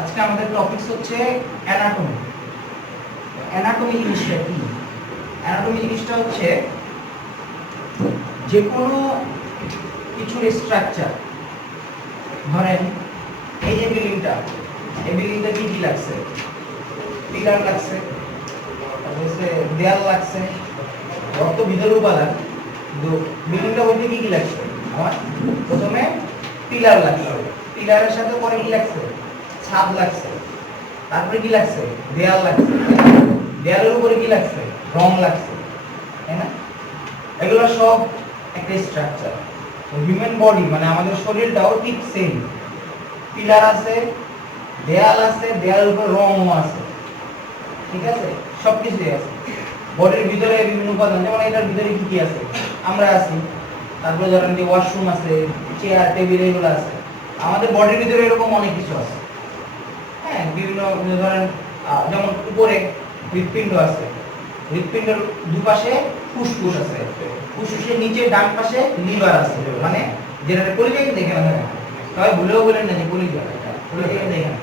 আজকে আমাদের টপিকস হচ্ছে অ্যানাটমি। অ্যানাটমি জিনিসটা কি? অ্যানাটমি জিনিসটা হচ্ছে যে কোনো কিছুর স্ট্রাকচার। ধরেন এই যে বিল্ডিংটা, এই বিল্ডিংটা কি কি লাগছে? পিলার লাগছে, তারপর দেয়াল লাগছে, রক্ত ভিতরে উপাদান। কিন্তু বিল্ডিংটা বলতে কি কি লাগছে? আমার প্রথমে পিলার লাগছে, পিলারের সাথে পরে কি লাগছে? ছাদ লাগছে, তারপরে কি লাগছে? দেয়াল লাগছে, দেয়ালের উপরে কি লাগছে? রং লাগছে, তাই না? এগুলো সব একটা স্ট্রাকচার। হিউম্যান বডি মানে আমাদের শরীরটাও ঠিক সেম। পিলার আছে, দেয়াল আছে, দেয়ালের উপর রংও আছে, ঠিক আছে? সবকিছুই আছে। বডির ভিতরে বিভিন্ন উপাদান, যেমন এটার ভিতরে কি কি আছে? আমরা আছি, তারপরে ধরেন যে ওয়াশরুম আছে, চেয়ার টেবিল এগুলো আছে। আমাদের বডির ভিতরে এরকম অনেক কিছু আছে। হ্যাঁ, বিভিন্ন ধরেন যেমন উপরে হৃৎপিণ্ড আছে, হৃৎপিণ্ডের দুপাশে ফুসফুস আছে, ফুসফুসের নিচে ডান পাশে লিভার আছে, মানে যেটা কলিজাকে দেখে না, সবাই ভুলেও বলেন না যে কলিজাকে দেখে না,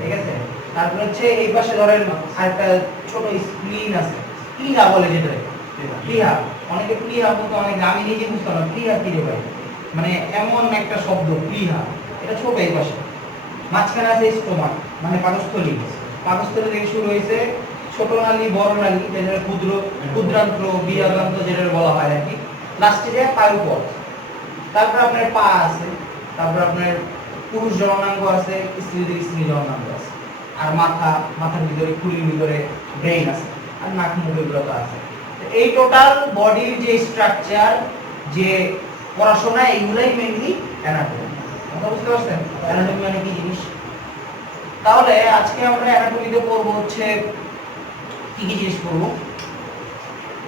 ঠিক আছে? তারপরে হচ্ছে এই পাশে ধরেন আরেকটা ছোট স্প্লিন আছে, প্লিহা বলে যেটা, প্লিহা। অনেকে প্লিহা বলতে, অনেকে আমি নিজে বুঝতাম না প্লিহা কি রে ভাই, মানে এমন একটা শব্দ প্লিহা, এটা ছোট এই পাশে। মাঝখানে আছে স্টোমাক মানে পাকস্থলী, পাকস্থলী থেকে শুরু হয়েছে ছোট নালী, বড় নালী, যেটা ক্ষুদ্র ক্ষুদ্রান্ত্র, বৃহদান্ত্র যেটা বলা হয় আর কি। লাস্টে যায় পায়ুপথ। তারপর আপনার পা আছে, তারপর আপনার পুরুষ জননাঙ্গ আছে, স্ত্রীদের স্ত্রী জননাঙ্গ আছে, আর মাথা, মাথার ভিতরে খুলির ভিতরে ব্রেইন আছে, আর নাক মুখ এগুলো তো আছে। এই টোটাল বডির যে স্ট্রাকচার, যে পড়াশোনা, এইগুলাই মেইনলি অ্যানাটমি। কথা বুঝতে পারছেন অ্যানাটমি মানে কি জিনিস? তাহলে আজকে আমরা অ্যানাটমিতে পড়বো হচ্ছে কি কি জিনিস পড়বো?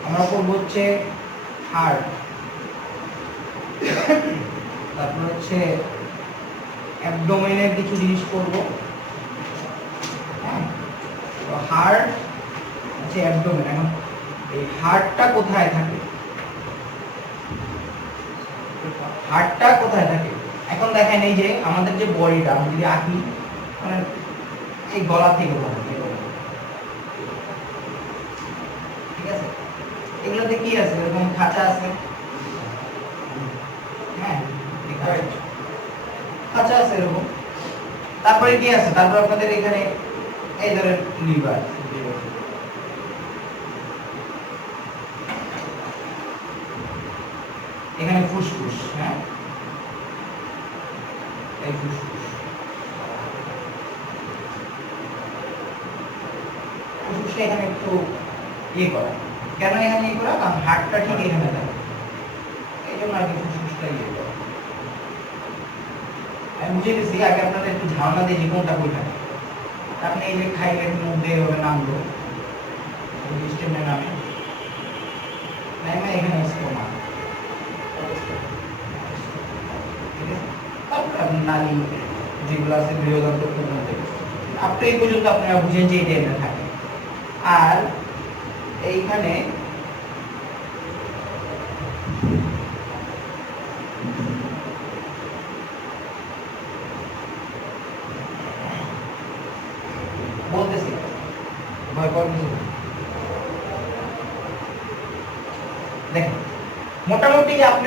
আমরা পড়বো হচ্ছে হার্ট, তারপর হচ্ছে অ্যাবডোমেনের কিছু জিনিস পড়বো। হ্যাঁ, তো হার্ট হচ্ছে অ্যাবডোমেন। এখন এই হার্টটা কোথায় থাকে? হার্টটা কোথায় থাকে? এখন দেখেন এই যে আমাদের যে বডিটা, আমি যদি আঁকি, মানে এই গলা থেকে বলা, ঠিক আছে? এগুলোতে কি আছে? এরকম খাঁচা আছে, হ্যাঁ খাঁচা আছে এরকম। তারপরে কি আছে? তারপর আপনাদের এখানে এই ধরেন লিভার, এখানে ফুসফুস, হ্যাঁ এই ফুসফুস, ফুসফুসটা এখানে একটু ইয়ে করা। কেন এখানে ইয়ে করা? কারণ হার্টটা ঠিক এখানে থাকে, এই জন্য আর কি ফুসফুসটা ইয়ে করা। আমি বুঝে গেছি, আগে আপনাদের একটু ধারণা দিয়ে কোনটা কই থাকে। আপনি এই যে খাইলেন, মুখ দিয়ে এভাবে নামলো, স্টেমের নামে এখানে স্টোমা, তারপরে আপনি নালী যেগুলো আছে বৃহদান্ত্র, ক্ষুদ্রান্ত্র, আপনি এই পর্যন্ত আপনারা বুঝেন যে এটা এখানে থাকে। আর এইখানে বলতেছি, ভয় পাওয়ার কিছু নেই। দেখেন মোটামুটি আপনি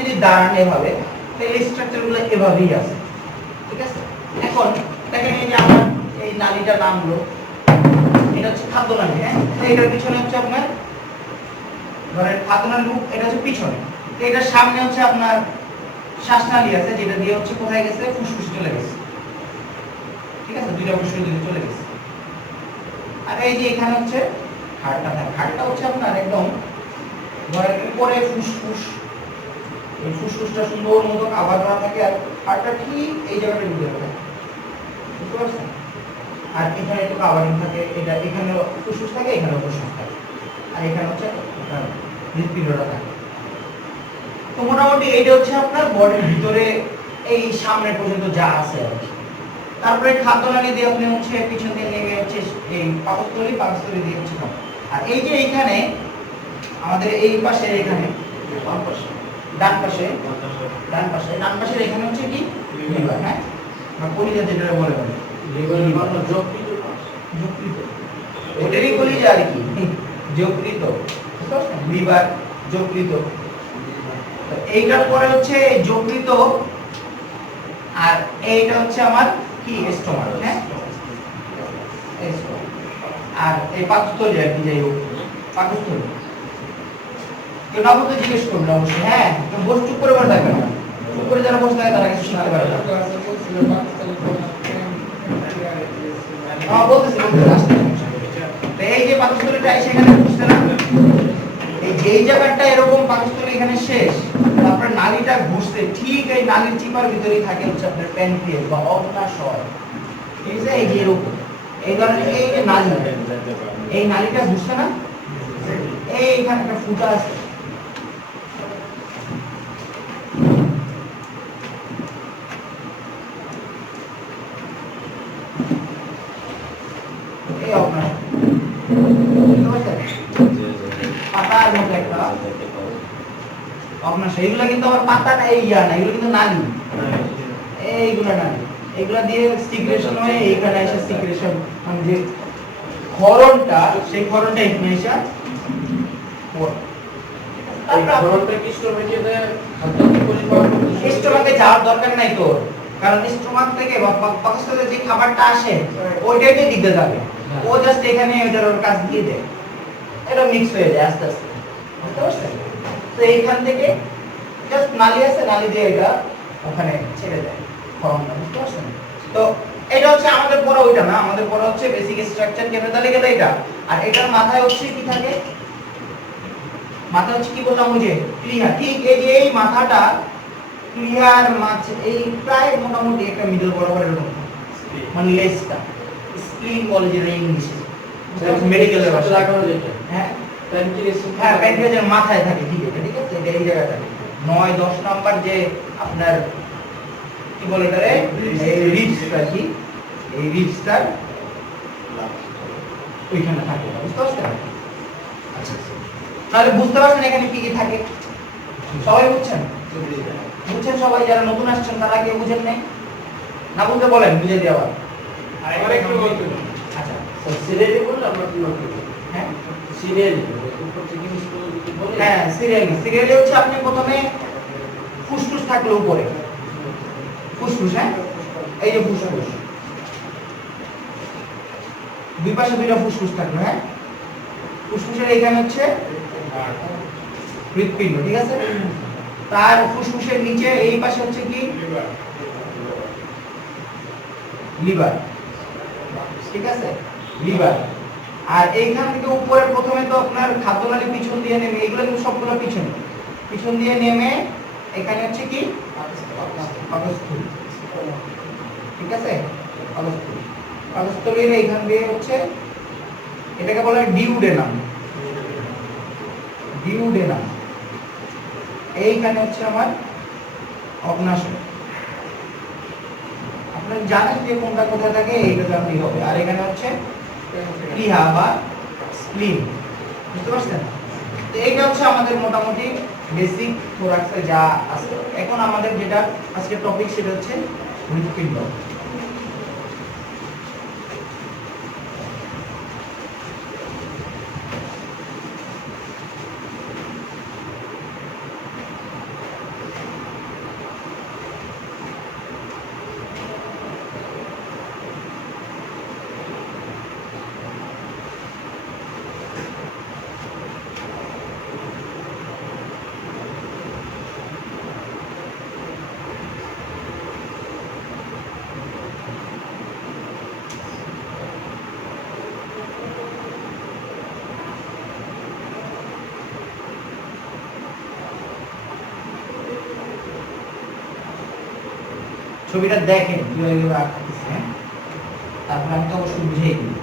যদি দাঁড়ান, এভাবে, তাহলে স্ট্রাকচারগুলো এভাবেই আছে, ঠিক আছে? এখন দেখেন এই যে আমার এই নালীটা নামলো, এটা হচ্ছে খাদ্য নালী, হ্যাঁ? এটার পিছনে হচ্ছে আপনার ধরেন খাদ্য নালী, এটা হচ্ছে পিছনে। এটার সামনে হচ্ছে আপনার শ্বাসনালী আছে, যেটা দিয়ে হচ্ছে কোথায় গেছে? ফুসফুস চলে গেছে, ঠিক আছে? দুইটা ফুসফুস দিয়ে চলে গেছে। আর এই যে এখানে হচ্ছে হাড়টা থাকে, হাড়টা হচ্ছে আপনার একদম ধরেন উপরে ফুসফুস, এই ফুসফুসটা সুন্দর মতো আবার করা থাকে, আর হাড়টা ঠিক এই জায়গাটার ভিতরে থাকে, বুঝতে পারছেন? আর এখানে একটু কাভারিং থাকে, এটা এখানে ফুসফুস থাকে, এখানে ফুসফুস থাকে, আর এখানে হচ্ছে হৃৎপিণ্ডটা থাকে। তো মোটামুটি এইটা হচ্ছে আপনার বডির ভিতরে এই সামনে পর্যন্ত যা আছে আর কি। তারপরে খাদ্যনালী দিয়ে আপনি হচ্ছে পিছন দিয়ে নেমে হচ্ছে এই পাকস্থলী, পাকস্থলী দিয়ে হচ্ছে খাদ্য। আর এই যে এইখানে আমাদের এই পাশে, এখানে ডান পাশে, ডান পাশের এখানে হচ্ছে কি লিভার, হ্যাঁ, বা কলিজা যেটা বলে বলে লিভার মানে যকৃত, ওটারই কলিজা আর কি, যকৃত, লিভার, যকৃত। এইটার পরে হচ্ছে যকৃত, আর এইটা হচ্ছে আমার কি স্টোমাক, হ্যাঁ, আর এই পাকস্থলী আর কি, যাই হোক পাকস্থলী। কেউ না বলতে জিজ্ঞেস করুন অবশ্যই, হ্যাঁ, বস চুপ করে বসে থাকবেন না, চুপ করে যারা বসে থাকে তারা কিছু শিখতে পারে না। বলতেছি তো এই যে পাকস্থলীটা সেখানে বুঝতে না, এই যেই জায়গাটা এরকম পাকস্থলী এখানে শেষ, তারপরে নালীটা ঘুরছে, ঠিক এই নালীর চিপার ভিতরেই থাকে হচ্ছে আপনার প্যানক্রিয়াস বা অগ্নাশয়, ঠিক আছে, এই যে এরকম এই ধরনের এই যে নালী, এই নালীটা ঘুরছে না, এইখানে একটা ফুটা আছে, এই অগ্নাশয়, পাতার মতো একটা অগ্নাশয়। এগুলো কিন্তু আমার পাতা না, এই ইয়া না, এগুলো কিন্তু নালী, এইগুলো নালী, এগুলা দিয়ে সিক্রেশন হয়ে এইখানে এসে সিক্রেশন, মানে যে ক্ষরণটা, সেই ক্ষরণটা এখানে এসে স্টোমাকে যাওয়ার দরকার নাই তোর, কারণ স্টোমাক থেকে বা পাকস্থলীতে যে খাবারটা আসে ওইটাই তো দিতে যাবে, ও জাস্ট এখানে ওটার ওর কাজ দিয়ে দেয়, এটা মিক্স হয়ে যায় আস্তে আস্তে, বুঝতে পারছেন? তো এইখান থেকে জাস্ট নালী আছে, নালী দিয়ে এটা ওখানে ছেড়ে দেয় ফর্মটা, বুঝতে পারছেন? তো এটা হচ্ছে আমাদের পড়া, ওইটা না, আমাদের পড়া হচ্ছে বেসিক স্ট্রাকচার কেমনে তাহলে গেলে এটা, আর এটার মাথায় হচ্ছে কি থাকে, মাথা হচ্ছে কি বললাম ওই যে প্লিহা, ঠিক এই যে এই মাথাটা প্লিহার মাঝে এই প্রায় মোটামুটি একটা মিডল বরাবর এরকম, মানে লেজটা স্প্লিন বলে যেটা ইংলিশে, মেডিকেলের ভাষায় লাগানো যেটা, হ্যাঁ হ্যাঁ প্যানক্রিয়াসের মাথায় থাকে, ঠিক আছে, ঠিক আছে, এটা এই জায়গায় থাকে 9-10 নাম্বার যে আপনার কি বলে এটারে, এই রিবসটা কি, এই রিবসটার ওইখানে থাকে, বুঝতে পারছেন? আচ্ছা, তাহলে বুঝতে পারছেন এখানে কি কি থাকে, সবাই বুঝছেন? বুঝছেন সবাই? যারা নতুন আসছেন তারা কেউ বুঝেন নাই? না বুঝতে বলেন, বুঝে দিয়ে আবার আরেকবার একটু বলতে। আচ্ছা সিরিয়ালি বললে আমরা কি করব? হ্যাঁ সিরিয়ালি উপর থেকে নিচ পর্যন্ত বলে, হ্যাঁ সিরিয়ালি, সিরিয়ালি হচ্ছে আপনি প্রথমে ফুসফুস থাকলো উপরে, ফুসফুস, হ্যাঁ, এই যে ফুসফুস, দুই পাশে দুইটা ফুসফুস থাকলো, হ্যাঁ, ফুসফুসের এখানে হচ্ছে হৃৎপিণ্ড, ঠিক আছে, তার ফুসফুসের নিচে এই পাশে হচ্ছে কি লিভার, ঠিক আছে, লিভার, আর এইখান থেকে উপরে প্রথমে তো আপনার খাদ্যনালী পিছন দিয়ে নেমে, এগুলো কিন্তু সবগুলো পিছন পিছন দিয়ে নেমে এখানে হচ্ছে কি পাকস্থলী, ঠিক আছে, পাকস্থলী, পাকস্থলীর এইখান দিয়ে হচ্ছে এটাকে বলা হয় ডিউডেনাম, ডিউডেনাম, এইখানে হচ্ছে আমার অগ্নাশয়, আপনারা জানেন যে কোনটা কোথায় থাকে, এইটা জানতেই হবে, আর এখানে হচ্ছে প্লিহা বা স্প্লিন, বুঝতে পারছেন? তো এইটা হচ্ছে আমাদের মোটামুটি বেসিক থোরাক্সে যা আছে। এখন আমাদের যেটা আজকে টপিক সেটা হচ্ছে হৃৎপিণ্ড। ছবিটা দেখেন কিভাবে আঁকতেছে, হ্যাঁ, তারপরে আমি তো অবশ্যই বুঝিয়ে দিই।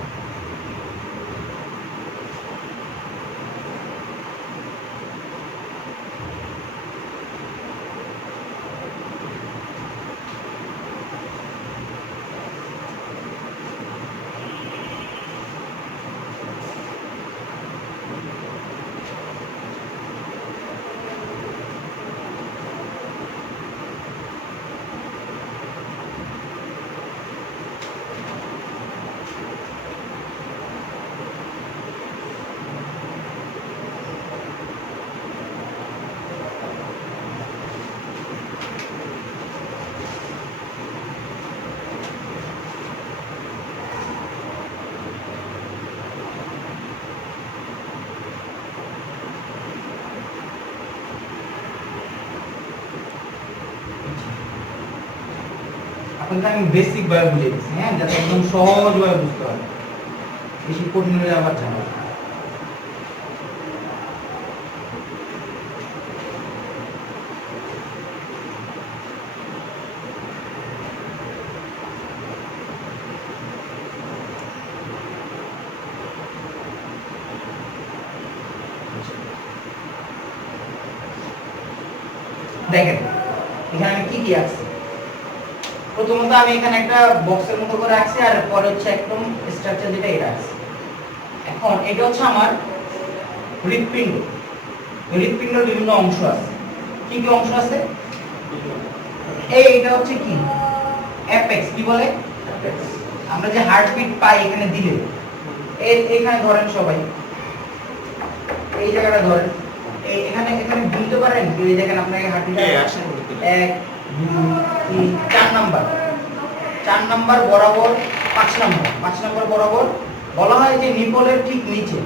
আপনাদের আমি বেসিক ভাবে বুঝিয়ে দিচ্ছি, হ্যাঁ, যাতে একদম সহজভাবে বুঝতে পারেন, বেশি কঠিন হলে আবার ঝামেলা। দেখেন এখানে আমি কি কি আছে। প্রথমত আমি এখানে একটা বক্সের মতো করে রাখছি, আর পরে হচ্ছে একদম স্ট্রাকচার যেটা এটা আছে। এখন এটা হচ্ছে আমার হৃৎপিণ্ড। হৃৎপিণ্ডের বিভিন্ন অংশ আছে। কি কি অংশ আছে? এইটা হচ্ছে কি অ্যাপেক্স। কি বলে? অ্যাপেক্স। আমরা যে হার্টবিট পাই এখানে দিলে, এখানে ধরেন সবাই, এই জায়গাটা ধরেন, এখানে এখানে বুঝতে পারেন যে এই দেখেন আপনাকে হার্টবিট 1 2 3 4 নাম্বার, 4 নাম্বার বরাবর 5 নাম্বার, 5 নাম্বার বরাবর বলা হয় যে নিপলের ঠিক নিচে।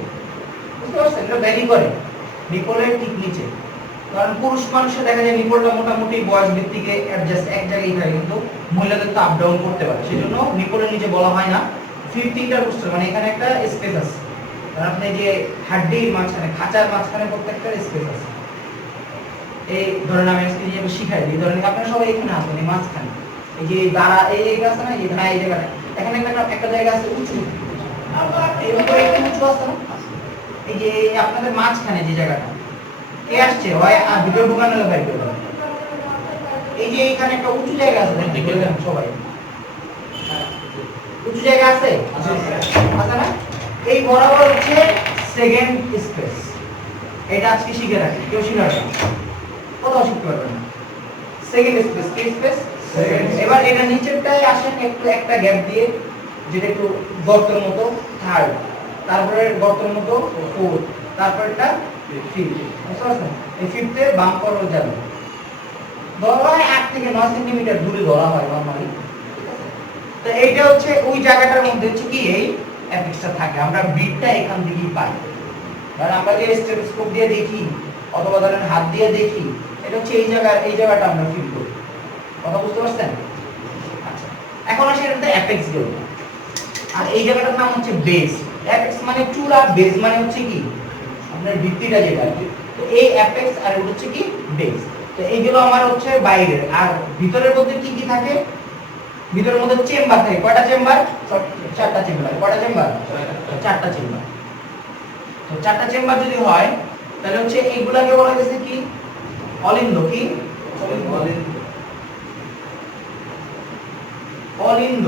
বুঝতে পারছেন? এটা ভ্যারি করে নিপলের ঠিক নিচে। কারণ পুরুষ মানুষে দেখা যায় নিপলটা মোটামুটি বয়স ভিত্তিকে অ্যাডজাস্ট এক জায়গায় থাকে, কিন্তু মহিলাদের তো আপ ডাউন করতে পারে, সেজন্য নিপলের নিচে বলা হয় না। 5th ইন্টারকোস্টাল মানে এখানে একটা স্পেস আছে, কারণ আপনি যে হাড্ডির মাঝখানে, খাঁচার মাঝখানে প্রত্যেকটা স্পেস আছে। এই ধরেন আমি আজকে যে শিখাই দিই, ধরেন আপনারা সবাই এখানে আসেন, এই মাঝখানে এই যে দাঁড়া, এই আছে না, এই হ্যাঁ এই জায়গাটা, এখানে একটা জায়গা আছে উঁচু, এই উপরে একটু উঁচু আছে না, এই যে আপনাদের মাঝখানে যে জায়গাটা, কে আসছে হয় আর ভিডিও ঢোকানো হলে বাইরে করবে। এই যে এখানে একটা উঁচু জায়গা আছে, দেখেন সবাই উঁচু জায়গা আছে, আছে না? এই বরাবর হচ্ছে সেকেন্ড স্পেস। এটা আজকে শিখে রাখি, কেউ শিখে রাখে কোথাও শিখতে পারবেন না। সেকেন্ড স্পেস, কি স্পেস? এবার এটা নিচেরটায় আসেন একটু একটা গ্যাপ দিয়ে, যেটা একটু গর্তের মতো, থার্ড, তারপরে গর্তের মতো ফোর্থ, তারপরটা ফিফথ। বুঝতে পারছেন? এই ফিফথে বাম কর যাবে, ধরা হয় 8 থেকে 9 সেন্টিমিটার দূরে ধরা হয় নরমালি। তো এইটা হচ্ছে ওই জায়গাটার মধ্যে হচ্ছে কি এই অ্যাপেক্সটা থাকে, আমরা বিটটা এখান থেকেই পাই। কারণ আমরা যে স্টেথোস্কোপ দিয়ে দেখি অথবা ধরেন হাত দিয়ে দেখি, এটা হচ্ছে এই জায়গাটা আমরা ফিল করি। কথা বুঝতে পারছেন? আচ্ছা, এখন আসি এটাতে অ্যাপেক্স গেল, আর এই জায়গাটার নাম হচ্ছে বেস। অ্যাপেক্স মানে চূড়া, বেস মানে হচ্ছে কি আপনার ভিত্তিটা যেটা। তো এই অ্যাপেক্স আর এটা হচ্ছে কি বেস। তো এইগুলো আমার হচ্ছে বাইরের, আর ভিতরের মধ্যে কি কি থাকে? ভিতরের মধ্যে চেম্বার থাকে। কয়টা চেম্বার? 4টা চেম্বার। কয়টা চেম্বার? 4টা চেম্বার। তো 4টা চেম্বার যদি হয় তাহলে হচ্ছে এইগুলাকে বলা হয়েছে কি অলিন্দ। কি অলিন্দ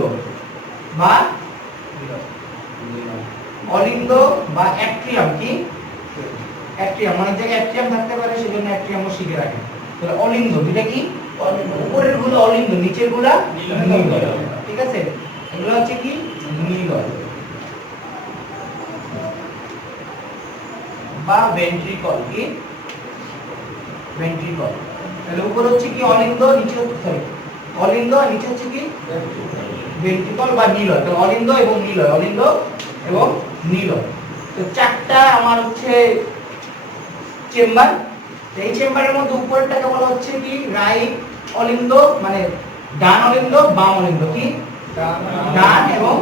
বা অলিন্দ বা অ্যাট্রিয়াম। কি অ্যাট্রিয়াম, অনেক জায়গায় অ্যাট্রিয়াম থাকতে পারে, সেজন্য অ্যাট্রিয়ামও শিখে রাখেন। তাহলে অলিন্দ দুইটা কি? উপরের গুলো অলিন্দ, নিচের গুলা নিলয়। ঠিক আছে? এগুলো হচ্ছে কি নিলয় বা ভেন্ট্রিকল। কি ভেন্ট্রিকল। তাহলে উপর হচ্ছে কি অলিন্দ, নিচে হচ্ছে অলিন্দ, নিচে হচ্ছে কি ভেন্ট্রিকল বা নিলয়। তাহলে অলিন্দ এবং নিলয়, অলিন্দ এবং নিলয়। তো 4টা আমার হচ্ছে চেম্বার। এই চেম্বারের মধ্যে উপরেরটাকে বলা হচ্ছে কি রাইট অলিন্দ, মানে ডান অলিন্দ, বাম অলিন্দ। কি ডান এবং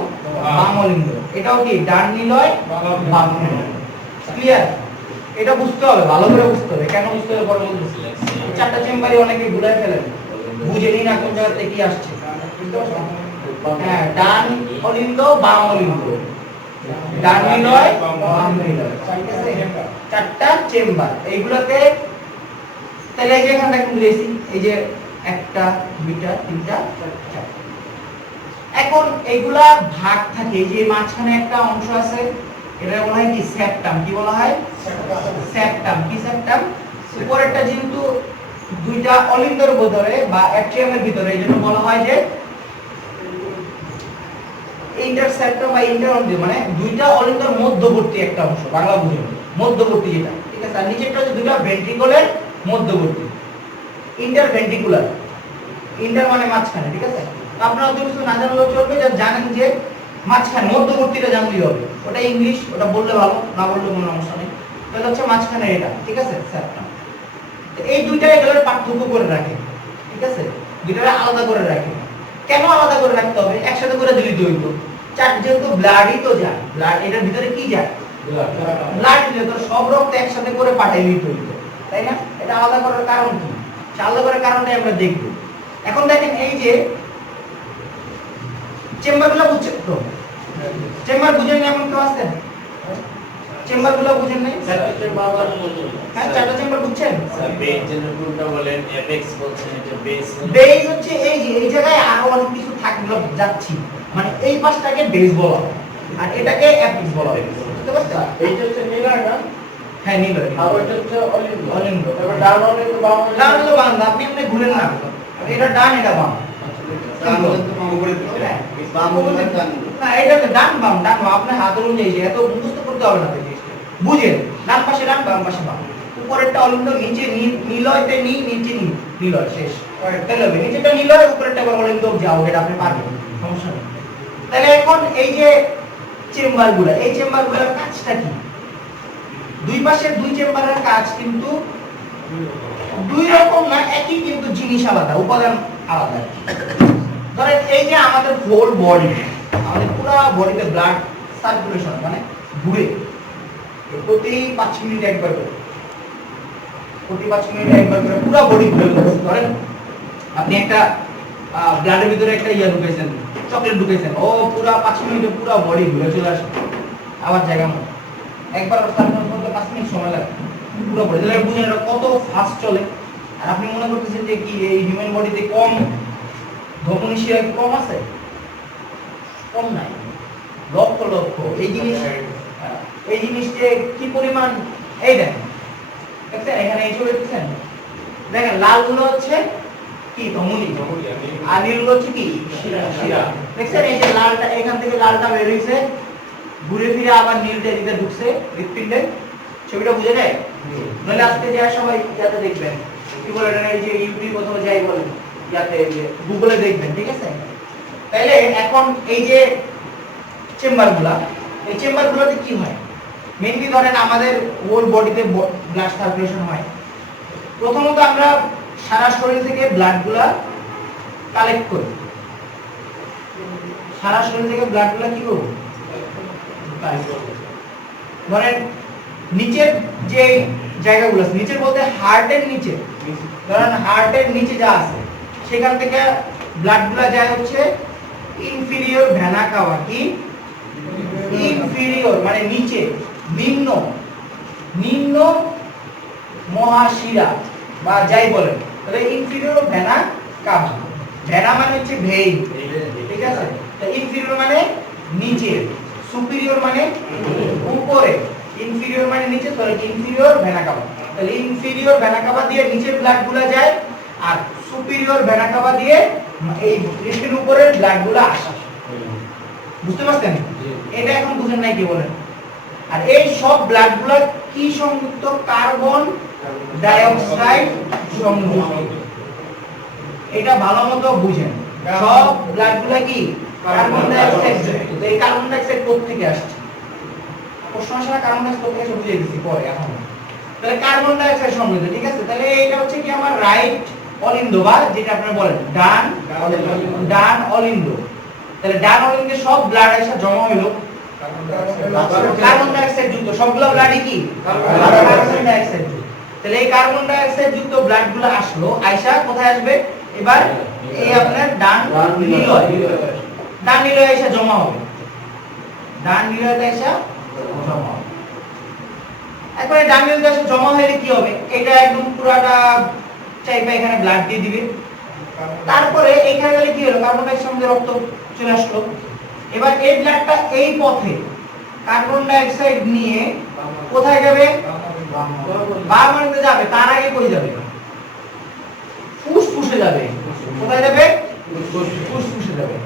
বাম অলিন্দ। এটাও কি ডান নিলয়, বাম নিলয়। ক্লিয়ার? এটা বুঝতে হবে, ভালো করে বুঝতে হবে। কেন বুঝতে হবে পরে বলতেছি। 4টা চেম্বারে অনেকে ভুলাই ফেলেন, বুঝেনি না কোন জায়গা থেকে কি আসছে। হ্যাঁ, ডান অলিন্দ, বাম অলিন্দ, ডান নিলয়, বাম নিলয়। 4টা চেম্বার। এইগুলোতে তাহলে এই যে এখানে দেখুন বুঝেছি, এই যে 1টা 2টা 3টা 4টা। এখন এইগুলা ভাগ থাকে, এই যে মাঝখানে একটা অংশ আছে, এটা বলা হয় কি সেপ্টাম। কি বলা হয়? সেপ্টাম। কি সেপ্টাম? উপরেরটা যেহেতু 2টা অলিন্দের ভিতরে বা অ্যাট্রিয়ামের ভিতরে, এইজন্য বলা হয় যে ইন্টারসেপ্টাম বা ইন্টারঅলিন্দ, মানে 2টা অলিন্দের মধ্যবর্তী একটা অংশ, বাংলা বুঝুন মধ্যবর্তী যেটা। ঠিক আছে? আর নিচেরটা হচ্ছে 2টা ভেন্ট্রিকলের মধ্যবর্তী, ইন্টারভেন্ট্রিকুলার। ইন্টার মানে মাঝখানে। ঠিক আছে? আপনারা যদি কিছু না জানলেও চলবে, যা জানেন যে মাঝখানে, মধ্যবর্তীটা জানলেই হবে। ওটা ইংলিশ, ওটা বললে ভালো, না বললে কোনো সমস্যা নেই। তাহলে হচ্ছে মাঝখানে এটা। ঠিক আছে? সেপ্টাম। তো এই দুইটা এগুলোর পার্থক্য করে রাখে। ঠিক আছে? দুইটা আলাদা করে রাখে। কেন আলাদা করে রাখতে হবে? একসাথে করে দিলেই তো হইতো। যেহেতু ব্লাডই তো যায়, ব্লাড এটার ভিতরে কি যায়? ব্লাড দিলে তো সব রক্ত একসাথে করে পাঠাইলেই তো হইতো, তাই না? এটা আলাদা করার কারণ কি? আলাদা করার কারণটা আমরা দেখব। এখন দেখেন এই যে চেম্বারগুলো বুঝছেন তো? চেম্বার বুঝেন না এমন কেউ আছেন? চেম্বারগুলো বুঝেন নাই? হ্যাঁ, চারটা চেম্বার বুঝছেন? বেজ জেনারেটরটা বলেন, অ্যাপেক্স বলছেন, এটা বেস বেজ হচ্ছে এই যে এই জায়গায় আরো অনেক কিছু থাকলো যাচ্ছি, মানে এই পাশটাকে বেজ বলা হয় আর এটাকে অ্যাপেক্স বলা হয়। বুঝতে পারছেন? এইটা হচ্ছে নীলার না? হ্যাঁ, নীল আর ওইটা হচ্ছে অলিন্দ। অলিন্দ। তারপর ডান অলিন্দ, বাম অলিন্দ। ডান হলো বাম, আপনি এমনি ঘুরেন না, এটা ডান এটা বাম। ডান হলে তো বাম উপরে দিতে হবে। বাম হলে ডান। না, এটা তো ডান বাম, ডান বাম আপনার হাত অনুযায়ী, এত মুখস্থ করতে হবে না তো জিনিসটা। বুঝেন, ডান পাশে ডান, বাম পাশে বাম। উপরেরটা অলিন্দ, নিচে নিলয়তে নিচে নিলয় শেষ। তাহলে হবে নিচেটা নিলয়, উপরেরটা আবার অলিন্দ, যাও, এটা আপনি পারবেন, সমস্যা নেই। তাহলে এখন এই যে চেম্বারগুলো, এই চেম্বারগুলোর কাজটা কি? দুই পাশের দুই চেম্বারের কাজ কিন্তু দুই রকম না, একই, কিন্তু জিনিস আলাদা, উপাদান আলাদা। ধরেন এই যে আমাদের হোল বডি, আমাদের পুরো বডিতে ব্লাড সার্কুলেশন মানে ঘুরে প্রতি 5 মিনিট একবার করে, প্রতি 5 মিনিট একবার করে পুরো বডি ঘুরে যাচ্ছে। ধরেন আপনি একটা ব্লাডের ভিতরে একটা ইয়া ঢুকাইছেন, চকলেট ঢুকাইছেন, ও পুরো 5 মিনিটে পুরো বডি ঘুরে চলে আসে আবার জায়গা মতো। একবার সার্কুলেশন করতে 5 মিনিট সময় লাগে পুরো বডি। তাহলে বুঝেন এটা কত ফাস্ট চলে। আর আপনি মনে করতেছেন যে কি এই হিউম্যান বডিতে কম ধমনী শিরা কি কম আছে? কম নাই, লক্ষ লক্ষ। এই জিনিসটা কি পরিমাণ, এই দেখেন, দেখছেন এখানে এই ছবি দেখছেন, দেখেন লালগুলো হচ্ছে কি ধমনী, আর নীলগুলো হচ্ছে কি শিরা। দেখছেন এই যে লালটা, এখান থেকে লালটা বের হইছে, ঘুরে ফিরে আবার নীলটা এদিকে ঢুকছে হৃৎপিণ্ডে। ছবিটা বুঝে যায়? নইলে আজকে যা সবাই ইয়াতে দেখবেন, কি বলে এটা, এই যে ইউটিউব অথবা যাই বলেন, ইয়াতে গুগলে দেখবেন, ঠিক আছে? তাহলে এখন এই যে চেম্বারগুলা, এই চেম্বারগুলোতে কি হয়? মেইনলি ধরেন আমাদের হোল বডিতে ব্লাড সার্কুলেশন হয়। প্রথমত আমরা সারা শরীর থেকে ব্লাডগুলা কালেক্ট করি, সারা শরীর থেকে ব্লাডগুলা কি করব? ধরেন নিচের যে জায়গাগুলো আছে, নিচের বলতে হার্টের নিচে, ধরেন হার্টের নিচে যা আছে সেখান থেকে ব্লাডগুলা যায় হচ্ছে ইনফিরিয়র ভেনা কাভা। কি ইনফিরিয়র মানে নিচে, নিম্ন, নিম্ন মহাশিরা বা যাই বলেন, তাহলে ইনফিরিয়র ভেনা কাভা। ভেনা মানে হচ্ছে ভেইন, ঠিক আছে? তো ইনফিরিয়র মানে নিচে, সুপিরিয়র মানে উপরে, ইনফিরিয়র মানে নিচে, তাহলে ইনফিরিয়র ভেনা কাভা। তাহলে ইনফিরিয়র ভেনা কাভা দিয়ে নিচে ব্লাডগুলো যায়, আর সুপিরিয়র ভেনা কাভা দিয়ে এই হৃৎপিণ্ডের উপরে ব্লাডগুলো আসে। বুঝতে পারছেন? এটা এখন বুঝেন নাই কি বলেন? আর এই সব ব্লাডগুলো কি সংযুক্ত? কার্বন ডাই অক্সাইড সংযুক্ত। এটা ভালোমতো বুঝেন, সব ব্লাডগুলো কি কার্বন ডাই অক্সাইড যুক্ত। তো এই কার্বন ডাই অক্সাইড কোথা থেকে আসছে? প্রশ্ন আসে না, কার্বন ডাই অক্সাইড কোথা থেকে বুঝিয়ে দিচ্ছি পরে। এখন তাহলে কার্বন ডাই অক্সাইড সমৃদ্ধ, ঠিক আছে? তাহলে এটা হচ্ছে কি আমার রাইট অলিন্দ, বা যেটা আপনারা বলেন ডান অলিন্দ। তাহলে ডান অলিন্দে সব ব্লাড এসে জমা হইলো কার্বন ডাই অক্সাইড যুক্ত, সবগুলো ব্লাডই কি কার্বন ডাই অক্সাইড যুক্ত। তাহলে এই কার্বন ডাই অক্সাইড যুক্ত ব্লাডগুলো আসলো, আইসা কোথায় আসবে? এবার এই আপনার ডান নিলয়, ডান নিলয় এসে জমা হবে, ডান নিলয়তে এসে জমা হবে। একবারে ডান নিলয়তে এসে জমা হলে কি হবে? এটা একদম পুরাটা চাইপা এখানে ব্লাড দিয়ে দিবে। তারপরে এখানে গেলে কি হলো? কার্বন ডাই অক্সাইড সঙ্গে রক্ত চলে আসলো। এবার এই ব্লাডটা এই পথে কার্বন ডাই অক্সাইড নিয়ে কোথায় যাবে? বারমানিতে যাবে। তার আগে কই যাবে? ফুসফুসে যাবে। কোথায় যাবে? ফুসফুসে যাবে।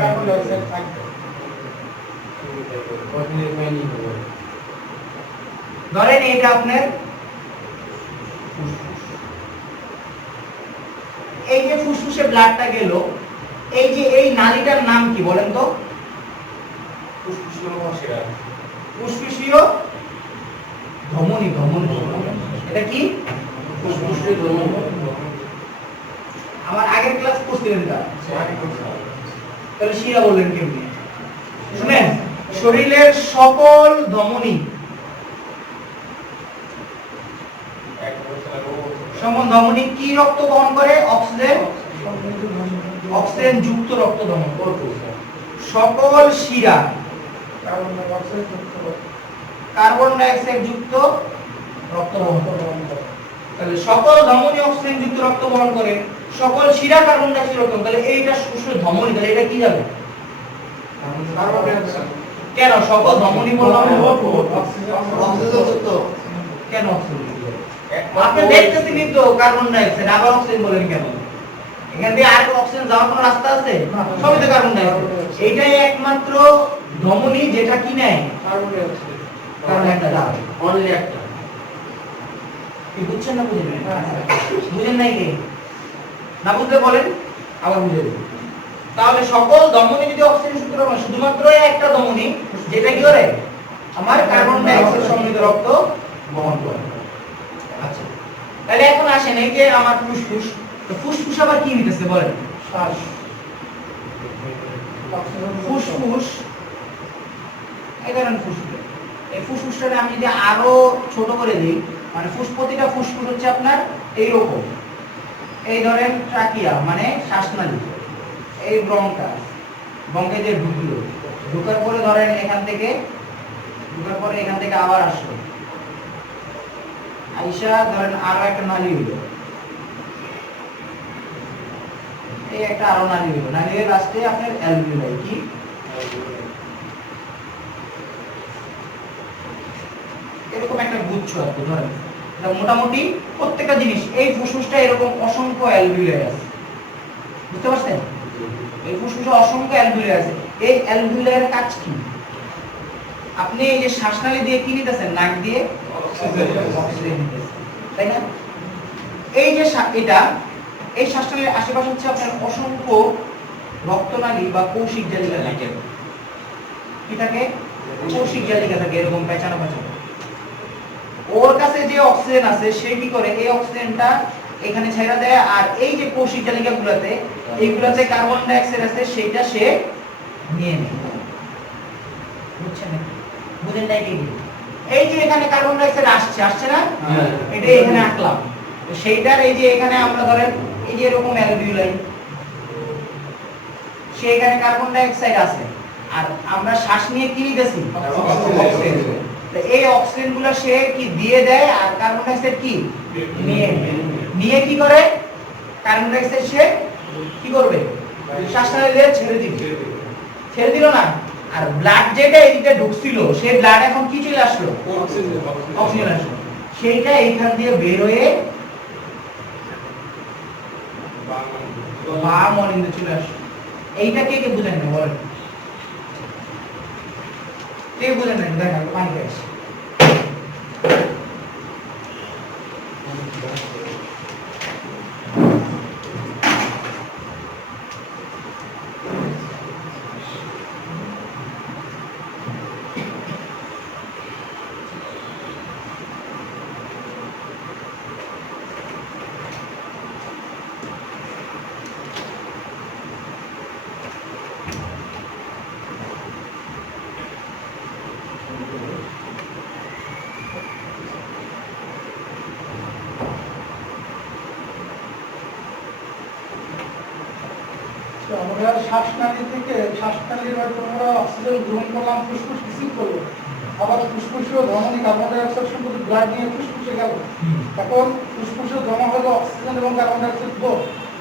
কার্বন ডাই অক্সাইড থাকবে। ধরেন এটা আপনার এই যে ফুসফুসে ব্লাডটা গেল, এই যে এই নালীটার নাম কি বলেন তো? ফুসফুসীয় ধমনী। এটা কি? ফুসফুসীয় ধমনী। আমার আগের ক্লাস করছিলেন তা তাহলে শিরা বললেন কেমনে শুনেন শরীরের সকল ধমনী কি রক্ত বহন করে অক্সিজেন যুক্ত রক্ত দমন করে সকল শিরা কার্বন ডাই অক্সাইড যুক্ত রক্ত বহন করে তাহলে সকল ধমনী অক্সিজেন যুক্ত রক্ত বহন করে সকল শিরা কার্বন ডাই অক্সাইড রক্ত তাহলে এইটা শুষ্ক ধমনী তাহলে এটা কি যাবে কার্বন ডাই অক্সাইড কেন সকল ধমনী বললাম অক্সিজেন যুক্ত কেন অক্সিজেন আপনি দেখতেছেন তো কার্বন ডাই অক্সাইড আবার অক্সিজেন বলেন কেন এখান দিয়ে আর অক্সিজেন যাওয়ার কোনো রাস্তা আছে সবই তো কার্বন ডাই অক্সাইড এইটাই একমাত্র ধমনী যেটা কি নেয় কার্বন ডাই অক্সাইড কার্বন একটা যাবে অনলি একটা কি বুঝছেন না বুঝেন বুঝেন নাই কি না বুঝলে বলেন আবার বুঝে দেব তাহলে সকল ধমনী যদি অক্সিজেন যুক্ত হয় শুধুমাত্র একটা ধমনী যেটা কি করে আমার কার্বন ডাই অক্সাইড সমৃদ্ধ রক্ত বহন করে আচ্ছা তাহলে এখন আসেন এই যে আমার ফুসফুস তো ফুসফুস আবার কি হইতেছে বলেন শ্বাস ফুসফুস এই ধরেন ফুসফুস এই ফুসফুসটাকে আমি যদি আরো ছোট করে দিই মানে প্রতিটা ফুসফুস হচ্ছে আপনার এই রকম এই ধরেন ট্রাকিয়া মানে শ্বাসনালী এই ব্রঙ্কে যে ঢুকলো ঢোকার পরে ধরেন এখান থেকে আবার আসলো আইসা ধরেন আরো একটা নালী হইলো এই একটা আরো নালী হইলো নালীর লাস্টে আপনার অ্যালভিওলাই কি এরকম একটা গুচ্ছ আছে ধরেন এটা মোটামুটি প্রত্যেকটা জিনিস এই ফুসফুসটা এরকম অসংখ্য অ্যালভিওলাই আছে বুঝতে পারছেন এই ফুসফুসে অসংখ্য অ্যালভিওলাই আছে এই অ্যালভিওলাইয়ের কাজ কি আপনি এই যে শ্বাসনালী দিয়ে কি নিতেছেন নাক দিয়ে অক্সিজেন নিতেছেন তাই না এই যে এটা এই শ্বাসনালীর আশেপাশে হচ্ছে আপনার অসংখ্য রক্তনালী বা কৌশিক জালিকা থাকে কি থাকে কৌশিক জালিকা থাকে এরকম পেঁচানো পেঁচানো ওর কাছে যে অক্সিজেন আছে সে কি করে এই অক্সিজেনটা এখানে ছেড়ে দেয় আর এই যে কৌশিক জালিকাগুলোতে এইগুলোতে কার্বন ডাই অক্সাইড আছে সেটা সে নিয়ে নেয় বুঝছেন না বুঝেন নাই কি এই যে এখানে কার্বন ডাই অক্সাইড আসছে না এটা এখানে আঁকলাম তো সেইটার এই যে এখানে আমরা ধরেন এই যে এরকম অ্যালভিওলাই সে এখানে কার্বন ডাই অক্সাইড আছে আর আমরা শ্বাস নিয়ে কি নিতেছি অক্সিজেন তো এই অক্সিজেনগুলো সে কি দিয়ে দেয় আর কার্বন ডাই অক্সাইড কি নিয়ে কি করে কার্বন ডাই অক্সাইড সে কি করবে শ্বাসনালী দিয়ে ছেড়ে দিল না আর ব্লাড যেটা এদিকে ঢুকছিল সেই ব্লাড এখন কি চলে আসলো অক্সিজেন আসলো সেইটা এইখান দিয়ে বের হয়ে বাম অলিন্দে চলে আসলো এইটা কে বুঝেন না বলেন কে বুঝেন না দেখেন পানি খাইছে আমরা শ্বাসনালী থেকে শ্বাসনালীর মাধ্যমে আমরা অক্সিজেন গ্রহণ করলাম ফুসফুস রিসিভ করলো আবার ফুসফুসেও ধমনী কার্বন ডাই অক্সাইড সম্পর্কে ব্লাড নিয়ে ফুসফুসে গেল এখন ফুসফুসে জমা হলো অক্সিজেন এবং কার্বন ডাই অক্সাইড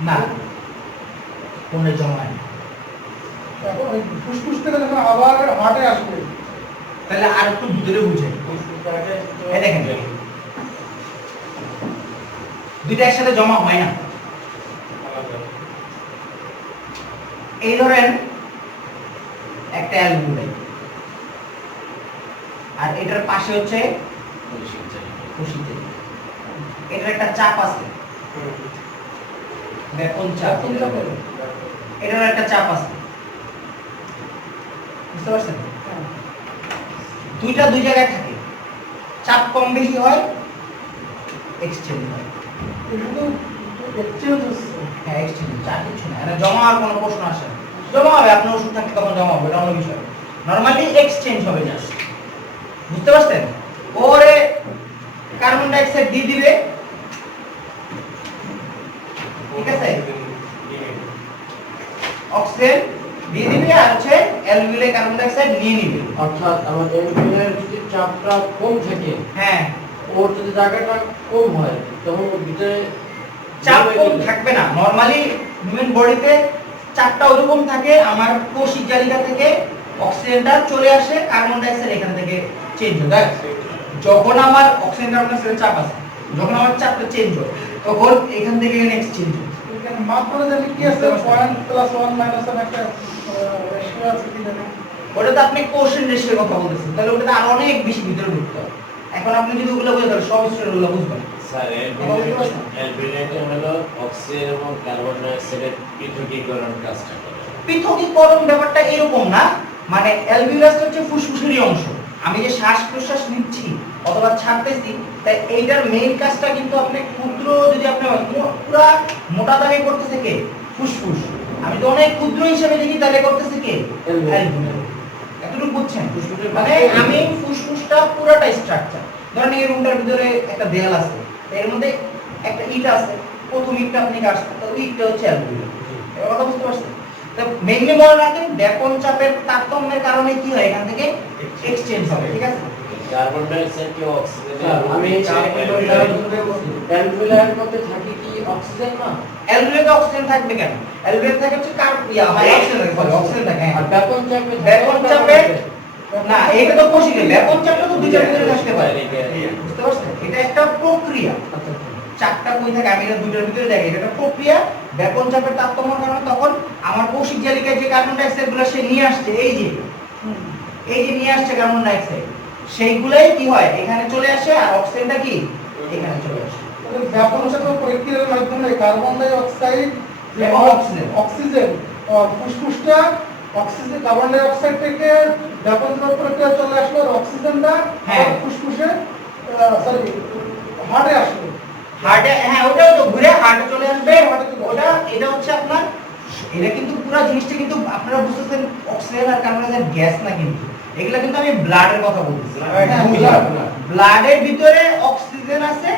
না কোনে জমা হয় এখন ওই ফুসফুস থেকে যখন আবার হার্টে আসবে তাহলে আর একটু ভিতরে বুঝেন এই দেখেন দুইটা একসাথে জমা হয় না এই ধরেন একটা অ্যালভিওলাই আর এটার পাশে হচ্ছে কৌশিক জালিকা এটার একটা চাপ আছে কোন চাপ এটার একটা চাপ আছে বুঝতে পারছেন দুইটা দুই জায়গায় থাকে চাপ কম বেশি হয় এক্সচেঞ্জ হয় কিন্তু এক্সচেঞ্জ হচ্ছে। হ্যাঁ এক্সচেঞ্জ, যা কিছু না, এটা জমা আর কোনো প্রশ্ন আসে না। জমা হবে, আপনার ওষুধ থাকলে তখন জমা হবে, এটা অন্য বিষয়। নরমালি এক্সচেঞ্জ হবে জাস্ট, বুঝতে পারছেন? ওরে কার্বন ডাই অক্সাইড দিয়ে দিবে, ঠিক আছে, অক্সিজেন দিয়ে দিবে, আর হচ্ছে অ্যালভিউলে কার্বন ডাই অক্সাইড নিয়ে নিবে। অর্থাৎ আমার এলভিনের যদি চাপটা কম থাকে, হ্যাঁ, ওর যদি জায়গাটা কম হয় তখন ওর ভিতরে চাপ কম থাকবে না। নরমালি হিউম্যান বডিতে চাপটা ওরকম থাকে, আমার কোষিক জালিকা থেকে অক্সিজেনটা চলে আসে, কার্বন ডাই অক্সাইড এখান থেকে চেঞ্জ হয়। দেখ, যখন আমার অক্সিজেন কার্বন ডাই অক্সাইডের চাপ আছে, যখন আমার চাপটা চেঞ্জ হয়, তখন এখান থেকে এখানে এক্সচেঞ্জ হয়। এখানে মাত্রা জানি কি আছে, পয়েন্ট প্লাস 1 মাইনাস একটা রেশিও আছে কি জানি। ওটাতে আপনি কোশ্চেন রেশিওর কথা বলতেছেন, তাহলে ওটাতে আরো অনেক বেশি ভিতরে ঢুকতে হবে। এখন আপনি যদি ওগুলো বুঝে তাহলে সব স্টুডেন্টগুলো বুঝবেন। স্যার অ্যালবিনেটে হলো অক্সিজেন এবং কার্বন ডাই অক্সাইডের পৃথকীকরণ কাজটা করে। পৃথকীকরণ ব্যাপারটা এরকম না, মানে অ্যালভিউলাস হচ্ছে ফুসফুসেরই অংশ। আমি যে শ্বাস প্রশ্বাস নিচ্ছি অথবা ছাড়তেছি, তাই এইটার মেইন কাজটা কিন্তু আপনি ক্ষুদ্র, যদি আপনি পুরো মোটা দাগে করতেছে কে? ফুসফুস। আমি তো অনেক ক্ষুদ্র হিসেবে দেখি, তাহলে করতেছে কে? অ্যালভিউলাস। এতটুকু বুঝছেন? মানে আমি ফুসফুসটা পুরোটা স্ট্রাকচার। ধরেন এই রুমটার ভিতরে একটা দেয়াল আছে, এর মধ্যে একটা ইট আছে, প্রথম ইটটা আপনি কাটছেন, তো ইটটা হচ্ছে অ্যালভিউলাস। এবার কথা বুঝতে পারছেন? তো মেইনলি মনে রাখেন, ব্যাপন চাপের তারতম্যের কারণে কি হয়, এখান থেকে এক্সচেঞ্জ হবে, ঠিক আছে? কার্বন ডাই অক্সাইড কি অক্সিজেনের আমি অ্যালভিলার মধ্যে থাকে কি অক্সিজেন না? অ্যালভিউলাতে অক্সিজেন থাকবে কেন? অ্যালভিউলাতে থাকে হচ্ছে অক্সিজেন থাকে, হ্যাঁ। আর ব্যাপন চাপে ব্যাপন চাপে না, এটা তো কোষিকে, ব্যাপন চাপটা তো দুইটার ভিতরে থাকতে পারে, বুঝতে পারছেন? এটা একটা প্রক্রিয়া। চারটা কই থাকে, আমি এটা দুইটার ভিতরে দেখি, এটা একটা প্রক্রিয়া। ব্যাপন চাপের তারতম্যের কারণে তখন আমার কোষিক জালিকায় যে কার্বন ডাই অক্সাইড গুলো সে নিয়ে আসছে, এই যে নিয়ে আসছে কার্বন ডাই অক্সাইড, সেইগুলাই কি হয়, এখানে চলে আসে, আর অক্সিজেনটা কি এখানে চলে আসে। ব্যাপন চাপের প্রক্রিয়ার মাধ্যমে কার্বন ডাই অক্সাইড এবং oxygen ফুসফুসটা oxygen carbon die oxide থেকে ব্যাপন চাপের প্রক্রিয়া চলে আসলো, আর অক্সিজেনটা হ্যাঁ। ফুসফুসে সরি হার্টে আসলো। হার্টে, হ্যাঁ, ওটাও তো ঘুরে হার্টে চলে আসবে। ওটা এটা হচ্ছে আপনার, এটা কিন্তু পুরো জিনিসটা কিন্তু আপনারা বুঝতেছেন, অক্সিজেন আর কার্বন ডাই অক্সাইড গ্যাস না, কিন্তু এগুলা কিন্তু আমি ব্লাডের কথা বলতেছি। ব্লাডের ভিতরে অক্সিজেন আছে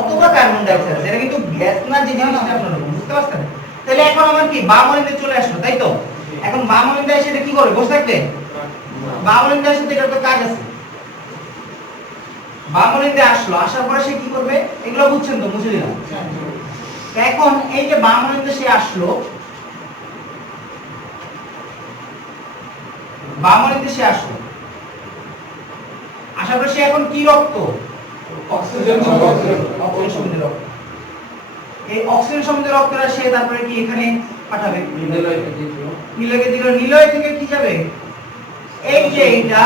অথবা কার্বন ডাই অক্সাইড আছে, এটা কিন্তু গ্যাস না, যে জিনিসটা আপনারা বুঝতে পারছেন? তাহলে এখন আমার কি বামলিন্দে চলে আসলো, তাই তো? এখন বামলিন্দে এসে এটা কি করে, বসে থাকবে? বামলিন্দে এসে তো এটার তো কাজ আছে। বামলিন্দে আসলো, আসার পরে সে কি করবে, এগুলো বুঝছেন তো, মুছে দিলাম। এখন এই যে বামলিন্দে সে আসলো, বামলিন্দে সে আসলো, আসার পরে সে এখন কি রক্ত? অক্সিজেন অক্সিজেন সমৃদ্ধ রক্ত। এই অক্সিজেন সমৃদ্ধ রক্তটা সে তারপরে কি এখানে পাঠাবে? নিলয়কে দিল, নিলয় থেকে কি যাবে, এই যে এইটা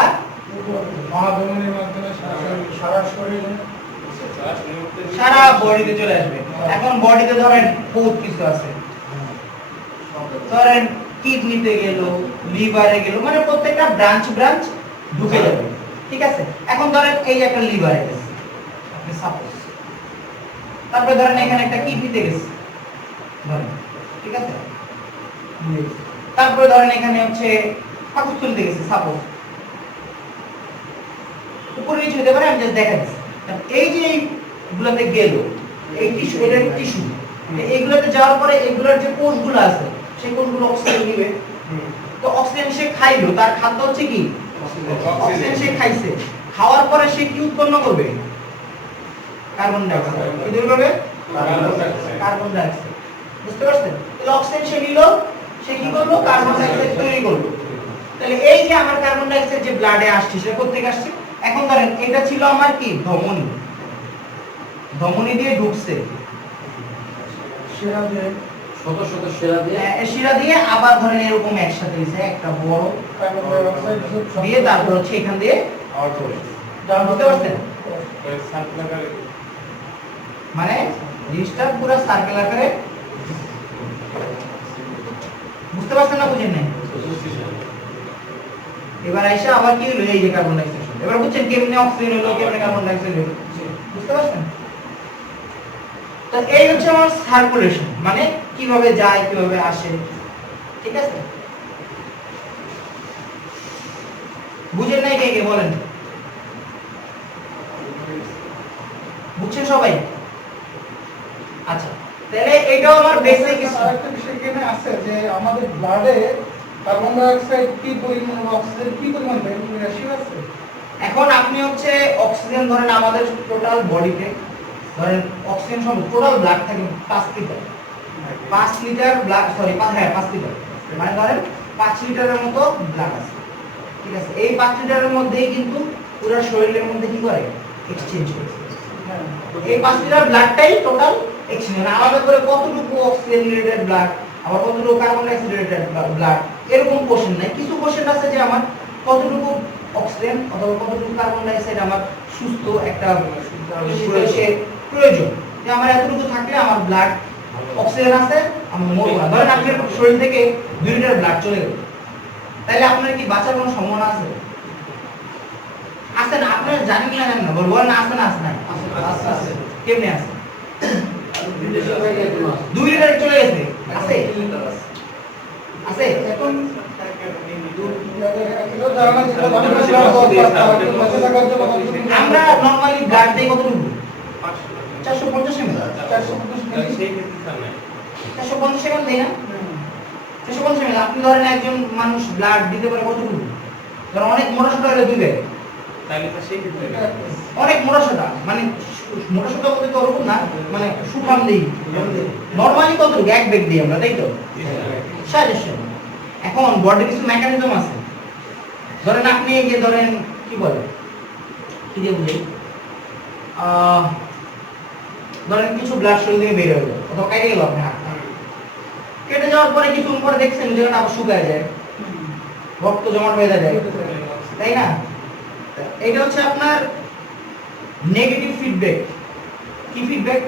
মহাধমনির মাধ্যমে সারা শরীরে সারা বডিতে চলে আসবে। এখন বডিতে ধরেন বহুত কিছু আছে, ধরেন কিডনিতে গেল, লিভারে গেল, মানে প্রত্যেকটা ব্রাঞ্চ ঢুকে যাবে, ঠিক আছে? এখন ধরেন এই যে একটা লিভারে গেছে, আপনি সাপোজ, তারপরে ধরেন এখানে একটা কিডনিতে গেছে ধরেন, ঠিক আছে? তারপরে ধরেন এখানে হচ্ছে পাকস্থলীতে গেছে, সাপোজ, উপরে নিচে হতে পারে, আমি জাস্ট দেখা দিচ্ছি। এই যে এইগুলোতে গেল, এই টিস্যু, এটা টিস্যু, এইগুলোতে যাওয়ার পরে এইগুলোর যে কোষগুলো আছে, সেই কোষগুলো অক্সিজেন নিবে। তো অক্সিজেন সে খাইলো, তার খাদ্য হচ্ছে কি অক্সিজেন। সে খাইছে, খাওয়ার পরে সে কি উৎপন্ন করবে? Carbon die oxide. কি তৈরি করবে? Carbon die oxide. বুঝতে পারছেন? তাহলে অক্সিজেন সে নিল, সে কি করলো? কার্বন ডাই অক্সাইড তৈরি করলো। তাহলে এই যে আমার কার্বন ডাই অক্সাইড যে ব্লাডে আসছে, সেটা কোথা থেকে আসছে? এখন ধরেন এটা ছিল আমার কি ধমনী, ধমনী দিয়ে ঢুকছে, শিরা দিয়ে শত শত শিরা দিয়ে শিরা দিয়ে আবার ধরেন এরকম একসাথে দিছে একটা বড় কার্বন ডাই অক্সাইড দিয়ে, তারপর হচ্ছে এখান দিয়ে আউট করে। বুঝতে পারছেন? মানে জিনিসটা পুরো সার্কেল আকারে, বুঝতে পারছেন না? বুঝেন নাই? এবার আইসা আবার কি হলো, এই যে কার্বন ডাই অক্সাইড। এবার বুঝছেন কেমনে অক্সিজেন হলো, কেমনে কার্বন ডাই অক্সাইড হলো, বুঝতে পারছেন? তো এই হচ্ছে আমার সার্কুলেশন, মানে কিভাবে যায় কিভাবে আসে, ঠিক আছে? বুঝেন নাই কে কে বলেন? বুঝছেন সবাই? আচ্ছা, তাহলে এটাও আমার বেসিক। আরেকটা বিষয় এখানে আছে যে আমাদের ব্লাডে কার্বন ডাই অক্সাইড কি পরিমাণ অক্সিজেন কি পরিমাণ রেশিও আছে? এখন আপনি হচ্ছে অক্সিজেন ধরেন আমাদের টোটাল বডিতে ধরেন অক্সিজেন সব টোটাল ব্লাড থাকে 5 litre. 5 litre blood, sorry 5 litre, মানে ধরেন 5 লিটারের মতো ব্লাড আছে, ঠিক আছে? এই 5 লিটারের মধ্যেই কিন্তু পুরো শরীরের মধ্যে কি করে এক্সচেঞ্জ করে। হ্যাঁ। এই 5 লিটার ব্লাডটাই টোটাল এক্সচেঞ্জ, আলাদা করে কতটুকু অক্সিজেন রিলেটেড ব্লাড, আবার কতটুকু carbon die oxide related blood, এরকম কোশ্চেন নাই। কিছু কোশ্চেন আছে যে আমার কতটুকু অক্সিজেন অথবা কতটুকু কার্বন ডাই অক্সাইড আমার সুস্থ একটা পরিবেশের প্রয়োজন, যে আমার এতটুকু থাকলে আমার ব্লাড অক্সিজেন আছে, আমি মরবো না। ধরেন আপনার শরীর থেকে 2 লিটার ব্লাড চলে গেল, তাহলে আপনার কি বাঁচার কোনো সম্ভাবনা আছে? আছে না? আপনারা জানেন না, জানেন না, বলবো না আছে না? আছে না? আছে। কেমনে আছে? 2 লিটার চলে গেছে, আছে আছে। এখন ধারণা ছিল আমরা নরমালি ব্লাড দেই কতটুকু? 450 ml। 450 ml দেই না? 450 ml। আপনি ধরেন একজন মানুষ ব্লাড দিতে পারে কতটুকু? ধরেন অনেক মোটা সোটা হলে 2 ব্যাগ, অনেক মোটা সোটা, মানে মোটা সোটা বলতে তো ওরকম না, মানে সুঠাম দেই। নরমালি কতটুকু? 1 ব্যাগ দিই আমরা, তাই তো? সাজেশন। এখন বডির কিছু মেকানিজম আছে, ধরেন আপনি এই যে ধরেন কি বলে কি দিয়ে বুঝি, ধরেন কিছু ব্লাড শরীর থেকে বের হয়ে গেল অথবা কেটে গেল, আপনার হাত কেটে যাওয়ার পরে কিছুক্ষণ পরে দেখছেন যেখানে আবার শুকায় যায়, রক্ত জমাট হয়ে যায়, তাই না? এটা হচ্ছে আপনার নেগেটিভ ফিডব্যাক। কি ফিডব্যাক?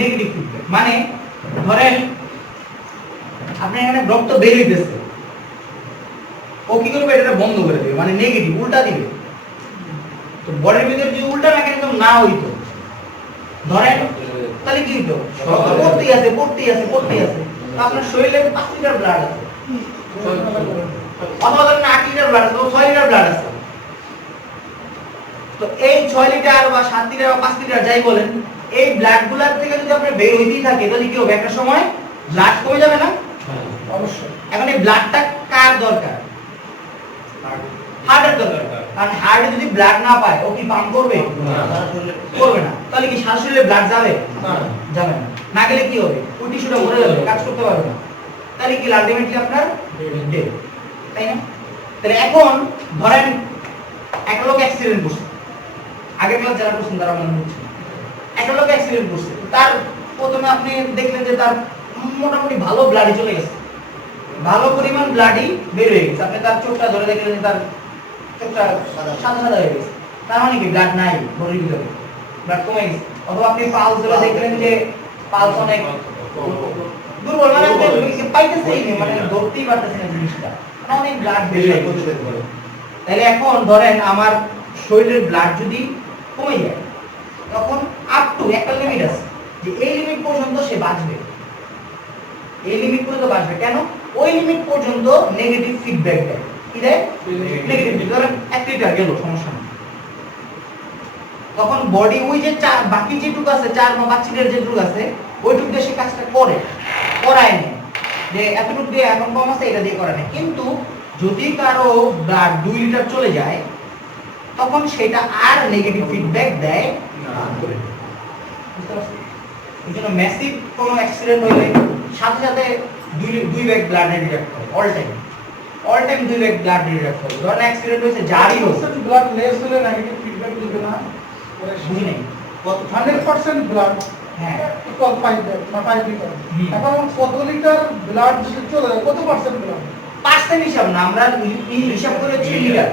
Negative feedback. মানে ধরেন আপনার এখানে রক্ত বের হইতেছে, ও কি করবে? এটা বন্ধ করে দেবে, মানে নেগেটিভ, উল্টা দিবে। তো বডির ভিতরে যদি উল্টা মেকানিজম না হইতো, ধরেন তাহলে কি হইতো? রক্ত পড়তেই আছে পড়তেই আছে পড়তেই আছে, আপনার শরীরে 5 লিটার ব্লাড আছে, অথবা ধরেন 8 লিটার ব্লাড আছে, 6 লিটার ব্লাড আছে। তো এই 6 লিটার বা 7 লিটার বা 5 লিটার যাই বলেন, এই ব্লাড গুলার থেকে যদি আপনার বের হইতেই থাকে, তাহলে কি হবে? একটা সময় ব্লাড কমে যাবে না? অবশ্যই। এখন এই ব্লাডটা কার দরকার? হার্টের দরকার। কারণ হার্টে যদি ব্লাড না পায়, ও কি পাম্প করবে? করবে না। তাহলে কি সারা শরীরে ব্লাড যাবে? যাবে না। না গেলে কি হবে? ওই টিস্যুটা মরে যাবে, কাজ করতে পারবে না। তাহলে কি আলটিমেটলি আপনার ডেথ, তাই না? তাহলে এখন ধরেন একটা লোক অ্যাক্সিডেন্ট করছে, আগের ক্লাস যারা করছেন তারা মনে হচ্ছে, একটা লোক অ্যাক্সিডেন্ট করছে, তার প্রথমে আপনি দেখলেন যে তার মোটামুটি ভালো ব্লাডই চলে গেছে, ভালো পরিমাণ ব্লাডই বের হয়ে গেছে। আপনি তার চোখটা ধরে দেখলেন যে তার চোখটা সাদা সাদা হয়ে গেছে, তার মানে কি ব্লাড নাই বডির ভিতরে, ব্লাড কমে গেছে। অথবা আপনি পালস ধরে দেখলেন যে পালস অনেক দুর্বল, মানে পাইতেছেই না, মানে ধরতেই পারতেছে না জিনিসটা, অনেক ব্লাড বের হয়ে গেছে। তাহলে এখন ধরেন আমার শরীরের ব্লাড যদি কমে যায়, তখন আপ টু একটা লিমিট আছে, যে এই লিমিট পর্যন্ত সে বাঁচবে, এই লিমিট পর্যন্ত বাঁচবে। কেন? ওই লিমিট পর্যন্ত নেগেটিভ ফিডব্যাক দেয়। কি দেয়? নেগেটিভ। ধরেন 1 লিটার গেল, সমস্যা নেই, তখন বডি ওই যে বাকি যেটুকু আছে 4 বা 5 লিটার যেটুকু আছে, ওইটুকু দিয়ে সে কাজটা করে, করায় না যে এতটুকু দিয়ে এখন কম আছে এটা দিয়ে করে না। কিন্তু যদি কারো ব্লাড 2 লিটার চলে যায়, তখন সেটা আর নেগেটিভ ফিডব্যাক দেয় না। বুঝতে পারছেন? এই জন্য ম্যাসিভ কোনো অ্যাক্সিডেন্ট হলে সাথে সাথে 2 ব্যাগ ব্লাড রিডাক্ট করে, all time 2 bag blood redact করে। ধরেন অ্যাক্সিডেন্ট হয়েছে, যারই হোক, ব্লাড লেস হলে নেগেটিভ ফিডব্যাক দিবে না। বুঝি নাই 100% ব্লাড হ্যাঁ ইকুয়াল 5 ব্যাগ বা 5 লিটার। এখন কত লিটার ব্লাড যদি চলে যায়, কত পার্সেন্ট ব্লাড? পার্সেন্ট হিসাব না, আমরা হিসাব করে 3 লিটার,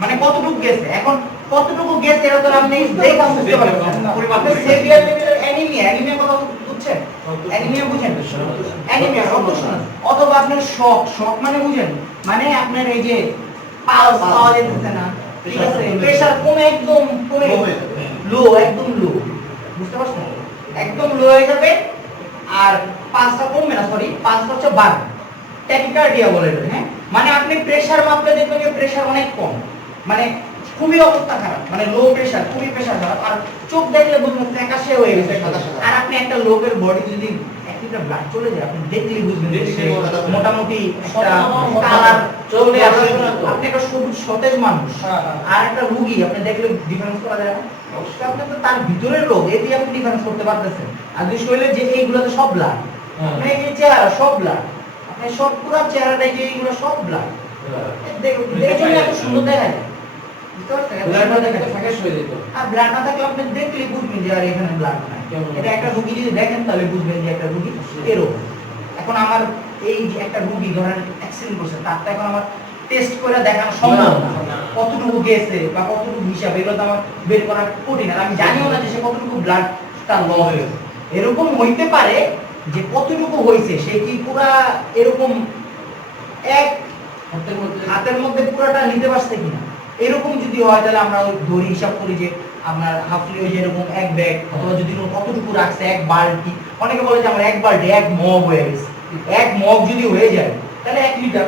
মানে কতটুকু গেছে। এখন কতটুকু গেছে এটা তো আপনি দেখে বুঝতে পারবেন না। আপনি সেভিয়ার লেভেলের অ্যানিমিয়া কথা বুঝছেন? অ্যানিমিয়া বুঝেন? অ্যানিমিয়া রক্ত শোষণ, অথবা আপনার শক মানে বুঝেন, মানে আপনার এই যে পালস পাওয়া যাচ্ছে না, ঠিক আছে, প্রেসার কমে একদম কমে লো, একদম লো, বুঝতে পারছেন? একদম লো হয়ে যাবে আর পালসটা কমবে না, সরি পালসটা হচ্ছে বাড়বে, ট্যাকিকার্ডিয়া বলে এটা, হ্যাঁ। মানে আপনি প্রেসার মাপলে দেখবেন যে প্রেসার অনেক কম, মানে খুবই অবস্থা খারাপ, মানে লো প্রেসার, খুবই প্রেসার খারাপ, আর চোখ দেখলে বুঝবেন ফ্যাকাশে হয়ে গেছে সাদা সাদা। আর আপনি একটা লোকের বডি যদি এক লিটার ব্লাড চলে যায় আপনি দেখলেই বুঝবেন যে সে মোটামুটি একটা কালার চলে আসে, আপনি একটা সবুজ সতেজ মানুষ। আর একটা রোগী আপনি দেখলে ডিফারেন্স করা যায় না, অবশ্যই আপনি তো তার ভিতরের রোগ এটি আপনি ডিফারেন্স করতে পারতেছেন। আর যদি শরীরে যে এইগুলো তো সব ব্লাড, আপনি এই যে চেহারা সব ব্লাড, আপনি সব পুরো চেহারাটাই যে এইগুলো সব ব্লাড, দেখুন এত সুন্দর দেখা যায়। ব্লাড না থাকলে ফ্যাকাশ হয়ে যেত। আর ব্লাড না থাকলে আপনি দেখলেই বুঝবেন যে আর এখানে ব্লাড নাই। এটা একটা রোগী যদি দেখেন তাহলে বুঝবেন যে একটা রোগী এরকম। এখন আমার এই যে একটা রোগী ধরেন অ্যাক্সিডেন্ট করছে, তারটা এখন আমার টেস্ট করে দেখানো সম্ভব না, কতটুকু গেছে বা কতটুকু হিসাব এগুলো তো আমার বের করা কঠিন। আর আমি জানিও না যে সে কতটুকু ব্লাড তার লস হয়েছে। এরকম হইতে পারে যে কতটুকু হয়েছে সে কি পুরা এরকম এক হাতের মধ্যে পুরাটা নিতে পারছে কিনা, এরকম যদি হয় তাহলে আমরা ওই ধরি হিসাব করি যে আপনার হাফলি ওই যে এরকম এক ব্যাগ, অথবা যদি কতটুকু রাখছে এক বালতি, অনেকে বলে যে আমার এক বালতি এক মগ হয়ে গেছে, এক মগ যদি হয়ে যায় তাহলে 1 লিটার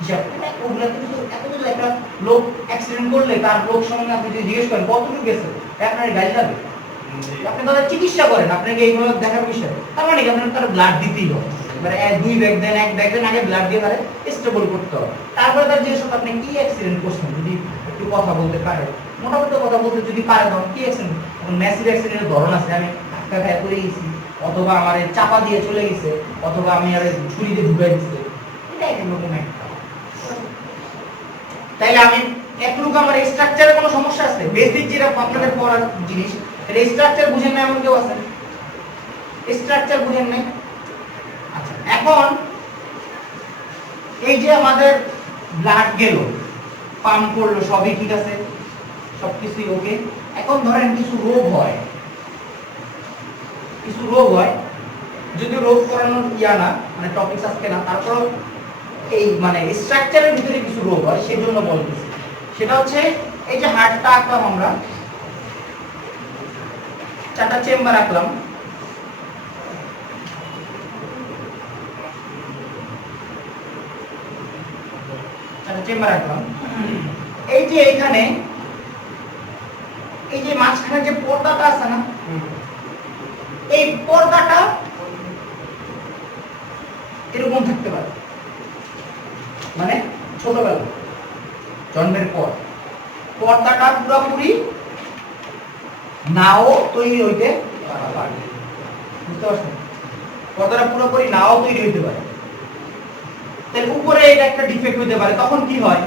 হিসাব। ওগুলা কিন্তু এত কিছু, একটা লোক অ্যাক্সিডেন্ট করলে তার লোক সঙ্গে আপনি যদি জিজ্ঞেস করেন কতটুকু গেছে, আপনার গাড়ি যাবে, আপনি তাদের চিকিৎসা করেন, আপনাকে এইগুলো দেখার বিষয়, তার মানে আপনার তার ব্লাড দিতেই হবে। এবারে 2 ব্যাগ দেন, 1 ব্যাগ দেন, আগে ব্লাড দিয়ে তারা স্টেবল করতে হবে। তারপরে তার জিজ্ঞেস করতে আপনি কি অ্যাক্সিডেন্ট করছেন, যদি একটু কথা বলতে পারে, মোটামুটি কথা বলতে যদি পারে তখন কি অ্যাক্সিডেন্ট, এখন ম্যাসিভ অ্যাক্সিডেন্টের ধরন আছে, আমি ধাক্কা খায় করে গেছি, অথবা আমার চাপা দিয়ে চলে গেছে, অথবা আমি আর ছুরি দিয়ে ঢুকাই দিচ্ছে, এটা একরকম একটা। তাইলে আমি একটুকু আমার স্ট্রাকচারে কোনো সমস্যা আছে, বেসিক যেটা আপনাদের পড়ার জিনিস, এটা স্ট্রাকচার বুঝেন না এমন কেউ আছে? স্ট্রাকচার বুঝেন নাই? আচ্ছা, এখন এই যে আমাদের ব্লাড গেল, পাম্প করলো, সবই ঠিক আছে, সবকিছুই ওকে। এখন ধরেন কিছু রোগ হয়, কিছু রোগ হয়, যদি রোগ করানোর না মানে টপিক আজকে না, তারপর এই মানে স্ট্রাকচারের ভিতরে কিছু রোগ হয়, সেজন্য বলতেছি। সেটা হচ্ছে এই যে হার্টটা আঁকলাম আমরা, 4টা চেম্বার আঁকলাম, চেম্বার আঁকলাম। এই যে এখানে এই যে মাঝখানে যে পর্দাটা আছে না, এই পর্দাটা এরকম থাকতে পারে, মানে ছোটবেলা জন্মের পর পর্দাটা পুরোপুরি নাও তৈরি হইতে পারে, বুঝতে পারছেন? পর্দাটা পুরোপুরি নাও তৈরি হইতে পারে, তাহলে উপরে এটা একটা ডিফেক্ট হইতে পারে। তখন কি হয়,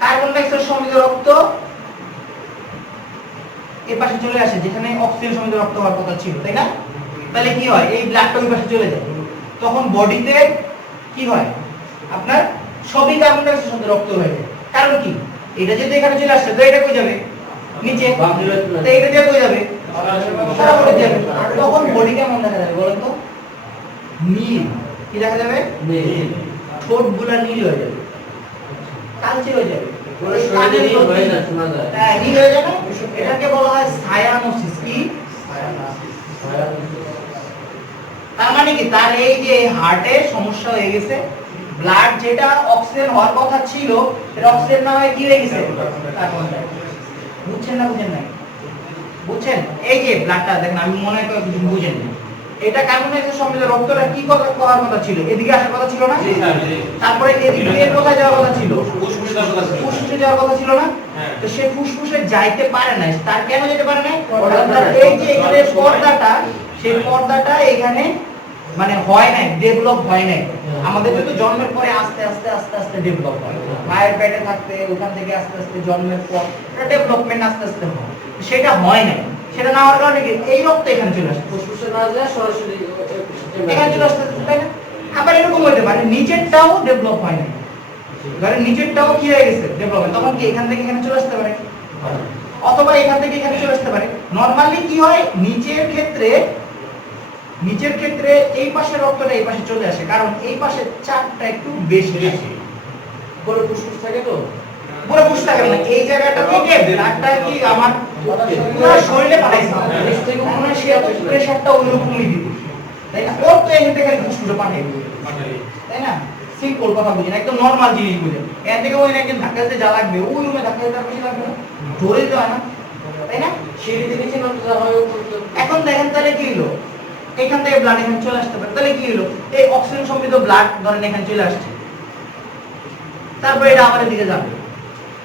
কার্বন ডাই অক্সাইড সমৃদ্ধ রক্ত এই পাশে চলে আসে, যেখানে অক্সিজেন সমৃদ্ধ রক্ত হওয়ার কথা ছিল, তাই না? তাহলে কি হয়, এই ব্লাডটা ওই পাশে চলে যায়, তখন বডিতে কি হয়, আপনার সবই কার্বন ডাই অক্সাইড সমৃদ্ধ রক্ত হয়ে যায়। কারণ কি, এটা যদি এখানে চলে আসছে তো এটা কই যাবে, নিচে, তো এটা দিয়ে কই যাবে, সারা বডি যাবে। তখন বডি কেমন দেখা যাবে বলেন তো? নীল। কি দেখা যাবে? নীল। ঠোঁটগুলা নীল হয়ে যাবে, কালচে হয়ে যাবে, নীল হয়ে যাবে। এটাকে বলা হয় সায়ানোসিস। কি? তার মানে কি, তার এই যে হার্টে সমস্যা হয়ে গেছে, ব্লাড যেটা অক্সিজেন হওয়ার কথা ছিল সেটা অক্সিজেন না হয়ে কি হয়ে গেছে, কার্বন ডাই অক্সাইড। বুঝছেন না বুঝেন নাই? বুঝছেন? এই যে ব্লাডটা দেখেন, আমি মনে করি কিছু বুঝেন না, এটা কার্বন ডাই অক্সাইড সমৃদ্ধ রক্তটা কি করার কথা ছিল, এদিকে আসার কথা ছিল না? তারপরে এদিকে কোথায় যাওয়ার কথা ছিল, ফুসফুসে যাওয়ার কথা ছিল না? তো সে ফুসফুসে যাইতে পারে না, তার কেন যেতে পারে না? এই যে এখানে পর্দাটা, সেই পর্দাটা এখানে মানে হয় নাই, ডেভেলপ হয় নাই। আমাদের তো জন্মের পরে আস্তে আস্তে আস্তে আস্তে ডেভেলপ হয়, মায়ের পেটে থাকতে ওখান থেকে আস্তে আস্তে জন্মের পর এটা ডেভেলপমেন্ট আস্তে আস্তে হয়, সেটা হয় নাই। সেটা না হওয়ার কারণে কি, এই রক্ত এখানে চলে আসে, ফুসফুসে না যায় সরাসরি এখানে চলে আসতে, তাই না? আবার এরকম হতে পারে নিচেরটাও ডেভেলপ হয় নাই, ধরে নিচেরটাও কি হয়ে গেছে, ডেভেলপ হয়, তখন কি এখান থেকে এখানে চলে আসতে পারে, অথবা এখান থেকে এখানে চলে আসতে পারে। নরমালি কি হয়, নিচের ক্ষেত্রে এই পাশে রক্তটা এই পাশে চলে আসে, কারণ এই পাশে চাপটা একটু বেশি, করে ফুসফুস থাকে তো পুরো বুঝতে থাকে না এই জায়গাটা থেকে ব্লাডটা কি আমার পুরো শরীরে পাঠাইছে থেকে মনে সে এত প্রেসারটা ওইরকমই দিবে তাই না ওর তো এখান থেকে ফুসফুসে পাঠাই তাই না সিম্পল কথা বুঝেন একদম নরমাল জিনিস বুঝেন এখান থেকে ওই একজন ধাক্কা দিতে যা লাগবে ওই রুমে ধাক্কা দিতে আর বেশি লাগবে না ধরে তো না তাই না সিঁড়ি থেকে নিচে নামতে যা হয় এখন দেখেন তাহলে কি হলো এখান থেকে ব্লাড এখানে চলে আসতে পারে তাহলে কি হলো এই অক্সিজেন সমৃদ্ধ ব্লাড ধরেন এখানে চলে আসছে তারপর এটা আমাদের দিকে যাবে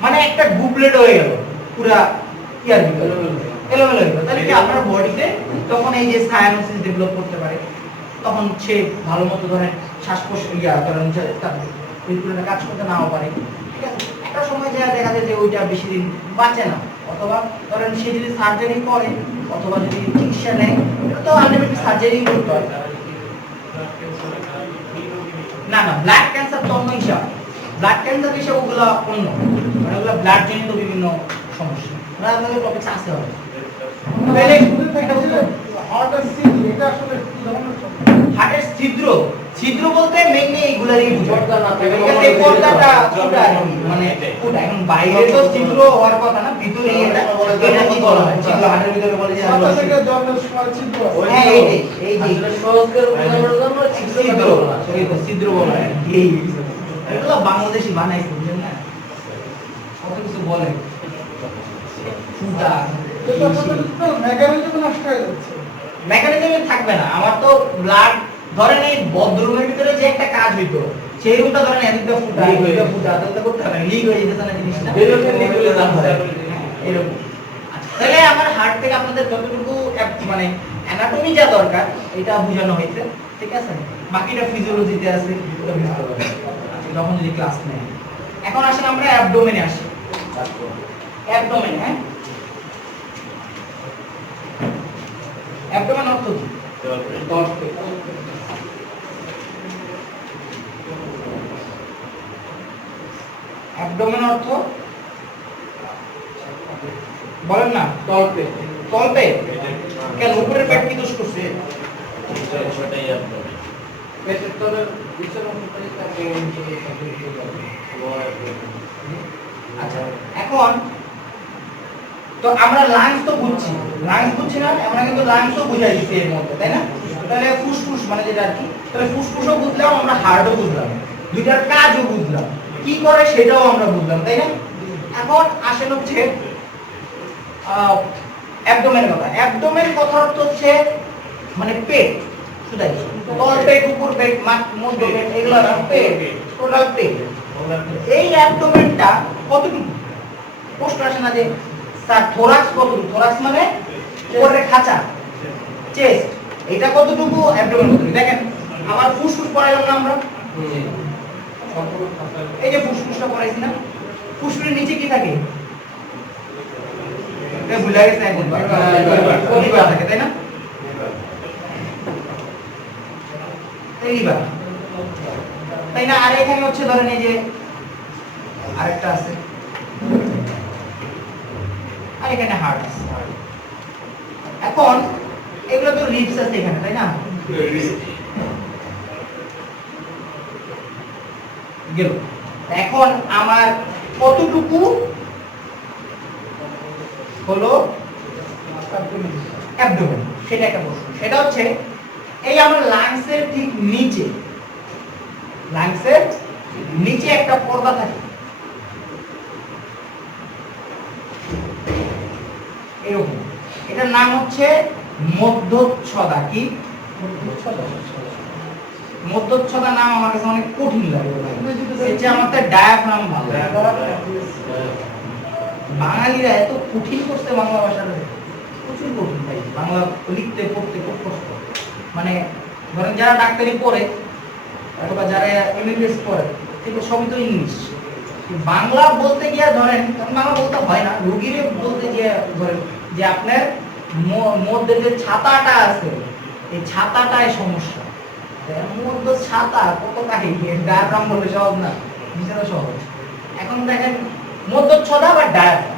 মানে একটা গুবলেট হয়ে গেল পুরা ইয়ার ভিতরে এলোমেলো হয়ে গেল তাহলে কি আপনার বডিতে তখন এই যে সায়ানোসিস ডেভেলপ করতে পারে তখন সে ভালো মতো ধরেন শ্বাস প্রশ্বাস ইয়া ধরেন তার হৃদপিণ্ডটা কাজ করতে নাও পারে ঠিক আছে একটা সময় যা দেখা যায় যে ওইটা বেশি দিন বাঁচে না অথবা ধরেন সে যদি সার্জারি করে অথবা যদি চিকিৎসা নেয় তো আলটিমেটলি সার্জারি করতে হয় না না ব্লাড ক্যান্সার তো অন্য হিসাব ব্লাড ক্যান্সার হিসাব ওগুলো অন্য মানে ওগুলো ব্লাড জনিত বিভিন্ন সমস্যা মানে আপনাদের টপিক আছে হবে তাহলে হার্টের সিল এটা আসলে কি ধরনের সমস্যা? হার্টের ছিদ্র ছিদ্র বলতে মেইনলি এইগুলারই পর্দা না থাকে, এই পর্দাটা ফুটা আর কি, মানে ফুটা এখন বাইরে তো ছিদ্র হওয়ার কথা না ভিতরে এটা কি বলা হয় ছিদ্র হার্টের ভিতরে বলে যে মাথা থেকে জন্মের সময় ছিদ্র আছে। হ্যাঁ এই যে আসলে সহজ করে বোঝানোর জন্য ছিদ্র ছিদ্র বলা হয়। এই তো ছিদ্র বলা হয় এই এগুলো বাংলাদেশি বানাইছে বুঝলেন না কত কিছু বলে ফুটা এটা আসলে টোটাল মেকানিজম নষ্ট হয়ে যাচ্ছে। মেকানিজমে থাকবে না আমার তো ব্লাড ধরেন এই বদ্ধরুমের ভিতরে যে একটা কাজ হইতো সেই রুমটা ধরেন এদিকটা ফুটা Leak হয়ে এদিকটা ফুটা তাহলে তো করতে হবে লিক হয়ে যেতেছে না জিনিসটা বেরোতে leak হয়ে যাচ্ছে। এরকম আচ্ছা, তাহলে আমার হার্ট থেকে আপনাদের যতটুকু মানে অ্যানাটমি যা দরকার এটা বোঝানো হয়েছে ঠিক আছে বাকিটা ফিজিওলজিতে আছে ওটা বুঝতে পারবেন আচ্ছা, যখন যদি ক্লাস নেয় এখন আসেন আমরা অ্যাবডোমেনে আসি অ্যাবডোমেন হ্যাঁ অ্যাবডোমেন অর্থ কি অ্যাবডোমেন অর্থ বলেন না তলপে তলপে কেন উপরের পেট কি দোষ করছে সেটাই আপনার পেটের তলের নিচের অংশটাই থাকে আচ্ছা এখন তো আমরা লাংস তো বুঝছি না আমরা কিন্তু লাংসও বুঝাই দিচ্ছি এর মধ্যে তাই না তাহলে ফুসফুস মানে যেটা আর কি তাহলে ফুসফুসও বুঝলাম আমরা হার্টও বুঝলাম দুইটার কাজও বুঝলাম কি করে সেটাও আমরা বুঝলাম তাই না এখন আসেন হচ্ছে অ্যাবডোমেন কথা অর্থ হচ্ছে মানে পেট শুধাই তল পেট উপর পেট মধ্য পেট এগুলো না পেট টোটাল পেট এই অ্যাবডোমেনটা কতটুকু প্রশ্ন আসে না যে স্যার থোরাক্স কতটুকু থোরাক্স মানে উপরের খাঁচা চেস্ট এটা কতটুকু অ্যাবডোমেন কতটুকু দেখেন আমার ফুসফুস পড়াইলাম না আমরা এই যে ফুসফুসটা পড়াইছি না ফুসফুসের নিচে কি থাকে এটা ভুলে গেছে এখন লিভার থাকে তাই না লিভার তাই না আর এখানে হচ্ছে ধরেন এই যে আরেকটা আছে আর এখানে হার্ট আছে এখন এগুলো তো রিবস আছে এখানে তাই না গেল এখন আমার কতটুকু হলো অ্যাবডোমেন সেটা একটা প্রশ্ন সেটা হচ্ছে এই আমার লাংসের ঠিক নিচে একটা পর্দা থাকে এরকম এটার নাম হচ্ছে মধ্যচ্ছদা কি মধ্যচ্ছদা নাম আমার কাছে অনেক কঠিন লাগে এটা আমাদের ডায়াফ্রাম ভালো বাঙালিরা এত কঠিন করছে বাংলা ভাষাটা প্রচুর কঠিন ভাই বাংলা লিখতে পড়তে খুব কষ্ট মানে ধরেন যারা ডাক্তারি পড়ে অথবা যারা এমবিবিএস পড়ে কিন্তু সবই তো ইংলিশ বাংলা বলতে গিয়ে ধরেন বাংলা বলতে হয় না রোগীরে বলতে গিয়ে ধরেন যে আপনার মধ্যে যে ছাতাটা আছে এই ছাতাটাই সমস্যা মধ্য ছাতা কত কাহিনী ডায়াফ্রাম বলে সহজ না বিচারা সহজ এখন দেখেন মধ্যচ্ছদা বা ডায়াফ্রাম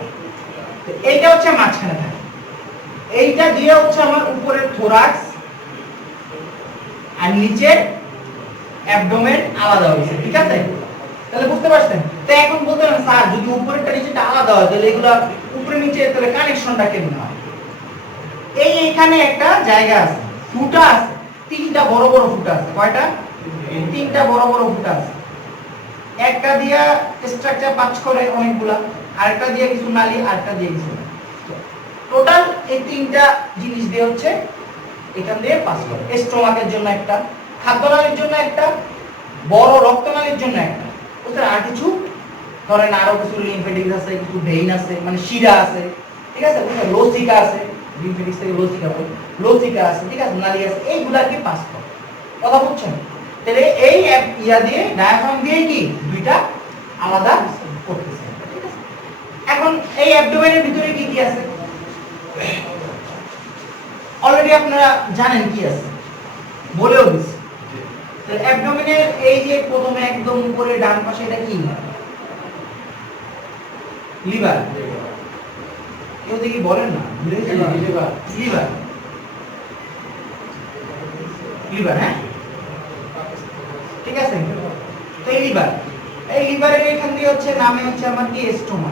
এইটা হচ্ছে মাঝখানে থাকে এইটা দিয়ে হচ্ছে আমার উপরের থোরাক্স আর নিচের অ্যাবডোমেন আলাদা হয়েছে ঠিক আছে তাহলে বুঝতে পারছেন তো এখন বলতে পারেন স্যার যদি উপরেরটা নিচেটা আলাদা হয় তাহলে এগুলা উপরে নিচে তাহলে কানেকশনটা কেমন হয়? এইখানে একটা জায়গা আছে, ফুটা আছে, তিনটা বড় বড় ফুটা আছে। কয়টা? তিনটা বড় বড় ফুটা আছে। একটা দিয়া স্ট্রাকচার পাঁচ করে অনেকগুলা, আরেকটা দিয়ে কিছু নালী, আরেকটা দিয়ে কিছু নালী। টোটাল এই তিনটা জিনিস দিয়ে হচ্ছে এখান দিয়ে পাস করে। স্টোমাকের জন্য একটা, খাদ্যনালীর জন্য একটা, বড় রক্তনালীর জন্য একটা। ওদের আর কিছু ধরেন আরো কিছু লিম্ফেটিক্স আছে, কিছু ভেইন আছে, মানে শিরা আছে, ঠিক আছে, লসিকা আছে, লিম্ফেটিক্স থেকে লসিকা বল, লসিকা আছে, ঠিক আছে, নালী আছে, এইগুলাকে পাস করে। কথা বুঝছেন? তাহলে এই ইয়া দিয়ে ডায়াফ্রাম দিয়ে কি দুইটা আলাদা করতেছে, ঠিক আছে। এখন এই অ্যাবডোমেনের ভিতরে কি কি আছে অলরেডি আপনারা জানেন কি আছে, বলেও দিচ্ছি। তাহলে অ্যাবডোমেনের এই যে প্রথমে একদম উপরে ডান পাশে এটা কি? লিভার। কেউ দেখি বলেন না, লিভার লিভার লিভার, হ্যাঁ ঠিক আছে। তো এই লিভারের এখান দিয়ে হচ্ছে নামে হচ্ছে আমার কি স্টোমা,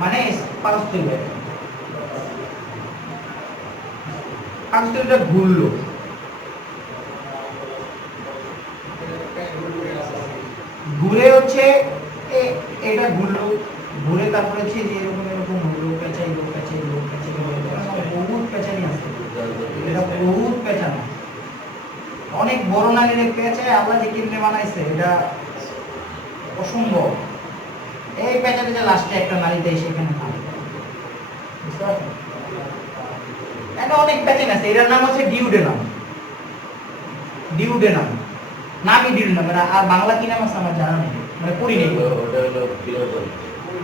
মানে পাকস্থলী। পাকস্থলীটা ঘুরলো, ঘুরে হচ্ছে এটা ঘুরলো, ঘুরে তারপরে হচ্ছে যে এরকম এরকম হলো, পেঁচাইলো পেঁচাইলো পেঁচাইলো, বহুত পেঁচানি আছে, এটা বহুত পেঁচানো, অনেক বড় নালীর পেঁচায় আল্লাহ যে কেমনে বানাইছে এটা অসম্ভব। এই পেঁচাতে যে লাস্টে একটা নালী দেয় সেখানে নাম, বুঝতে পারছেন? এটা অনেক পেঁচান আছে, এটার নাম হচ্ছে ডিউডেনাম। ডিউডেনাম নামই ডিউডেনাম, আর বাংলা কি নাম আছে আমার জানা নেই, মানে পড়ি নেই। ওটা হলো পিলোটন।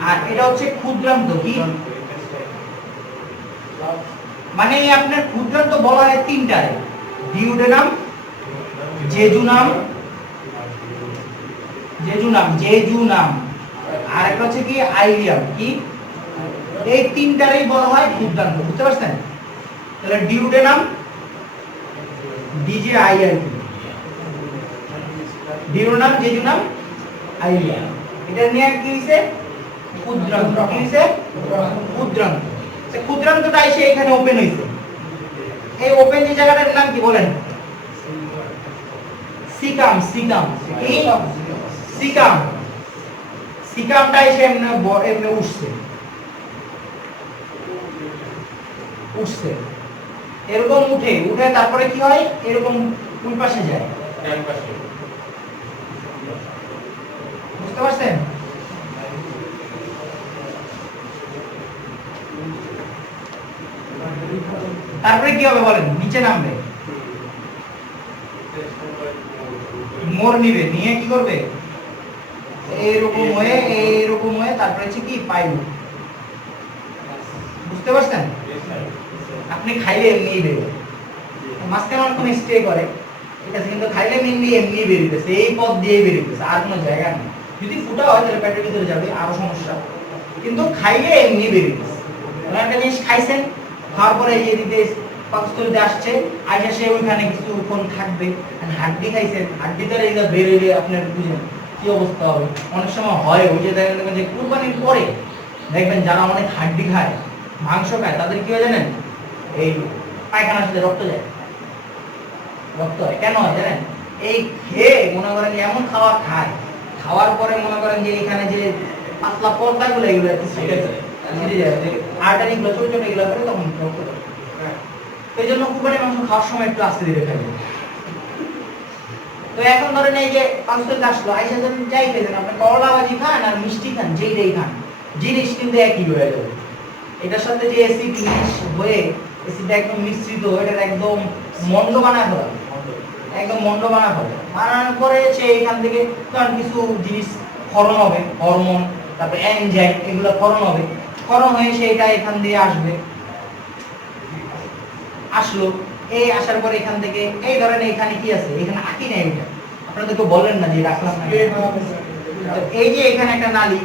আর এটা হচ্ছে ক্ষুদ্রান্ত। কি মানে আপনার ক্ষুদ্রান্ত বলা হয় তিনটায়, ডিউডেনাম, জেজুনাম, জেজুনাম, আর একটা হচ্ছে কি আইলিয়াম। কি এই তিনটারই বলা হয় ক্ষুদ্রান্ত, বুঝতে পারছেন? তাহলে ডিউডেনাম, ডিজেআইআই, ডিউডেনাম, জেজুনাম, আইলিয়াম, এটা নিয়ে কি হইছে? ক্ষুদ্রান্ত। কি হইছে? ক্ষুদ্রান্ত। এই ক্ষুদ্রান্তটা এসে এখানে ওপেন হইছে। এই ওপেন যে জায়গাটার নাম কি বলেন? সিকাম। সিকামটা এসে এমনি উঠছে এরকম উঠে তারপরে কি হয়? এরকম কোন পাশে যায়? ডান পাশে। বুঝতে পারছেন? তারপরে কি হবে বলেন? নিচে নামবে, মোড় নিবে, নিয়ে কি করবে? এইরকম হয়ে তারপরে হচ্ছে কি পাইল। বুঝতে পারছেন? আপনি খাইলে এমনি বেরোবে, মাঝখানে অনেক স্টে করে, ঠিক আছে, কিন্তু খাইলে এমনি বেরিয়েছে, এই পথ দিয়ে বেরিয়েছে, আর কোনো জায়গা নেই। যদি ফুটা হয় তাহলে পেটের ভিতরে যাবে, আরো সমস্যা, কিন্তু খাইলে এমনি বেরিয়েছে। একটা জিনিস খাইছেন, খাওয়ার পরে এই দিতে পাকস্থলীতে আসছে, আইসা সে ওইখানে কিছুক্ষণ থাকবে। হাড্ডি খাইছেন, হাড্ডিতে এইটা বেরোলে আপনার বুঝেন কি অবস্থা হবে। অনেক সময় হয় ওই যে দেখবেন যে কুরবানির পরে দেখবেন যারা অনেক হাড্ডি খায়, মাংস খায়, তাদের কি হয় জানেন? এই পায়খানার সাথে রক্ত যায়, রক্ত হয়। কেন হয় জানেন? এই খেয়ে মনে করেন এমন খাবার খায়, খাওয়ার পরে মনে করেন যে এখানে যে পাতলা পর্দাগুলো এগুলো ছিঁড়ে যায়, আর্টারিগুলো ছোট ছোট এগুলো করে তখন রক্ত যায়। এই জন্য কুরবানির মাংস খাওয়ার সময় একটু আস্তে ধীরে খাবেন। তো এখন ধরেন এই যে পাঁচশোতে আসলো, আইসা ধরেন যাই খেয়েছেন, আপনি করলা ভাজি খান আর মিষ্টি খান, যেইটাই খান, জিনিস কিন্তু একই হয়ে যাবে। এটার সাথে যে অ্যাসিড মিক্স হয়ে অ্যাসিডটা একদম মিশ্রিত হয়ে এটা একদম মন্ড বানায় ফেলা, একদম মন্ড বানায় ফেলা। বানানোর পরে সে এখান থেকে কারণ কিছু জিনিস ক্ষরণ হবে, হরমোন, তারপরে এনজাইম, এগুলো ক্ষরণ হবে, ক্ষরণ হয়ে সেটা এখান দিয়ে আসলো। এই আসার পরে এখান থেকে এই ধরেন এখানে কি আছে? এখানে আঁকি নেই, এটা আপনাদের তো বলেন না যে রাখলাম না। এই যে এখানে একটা নালী,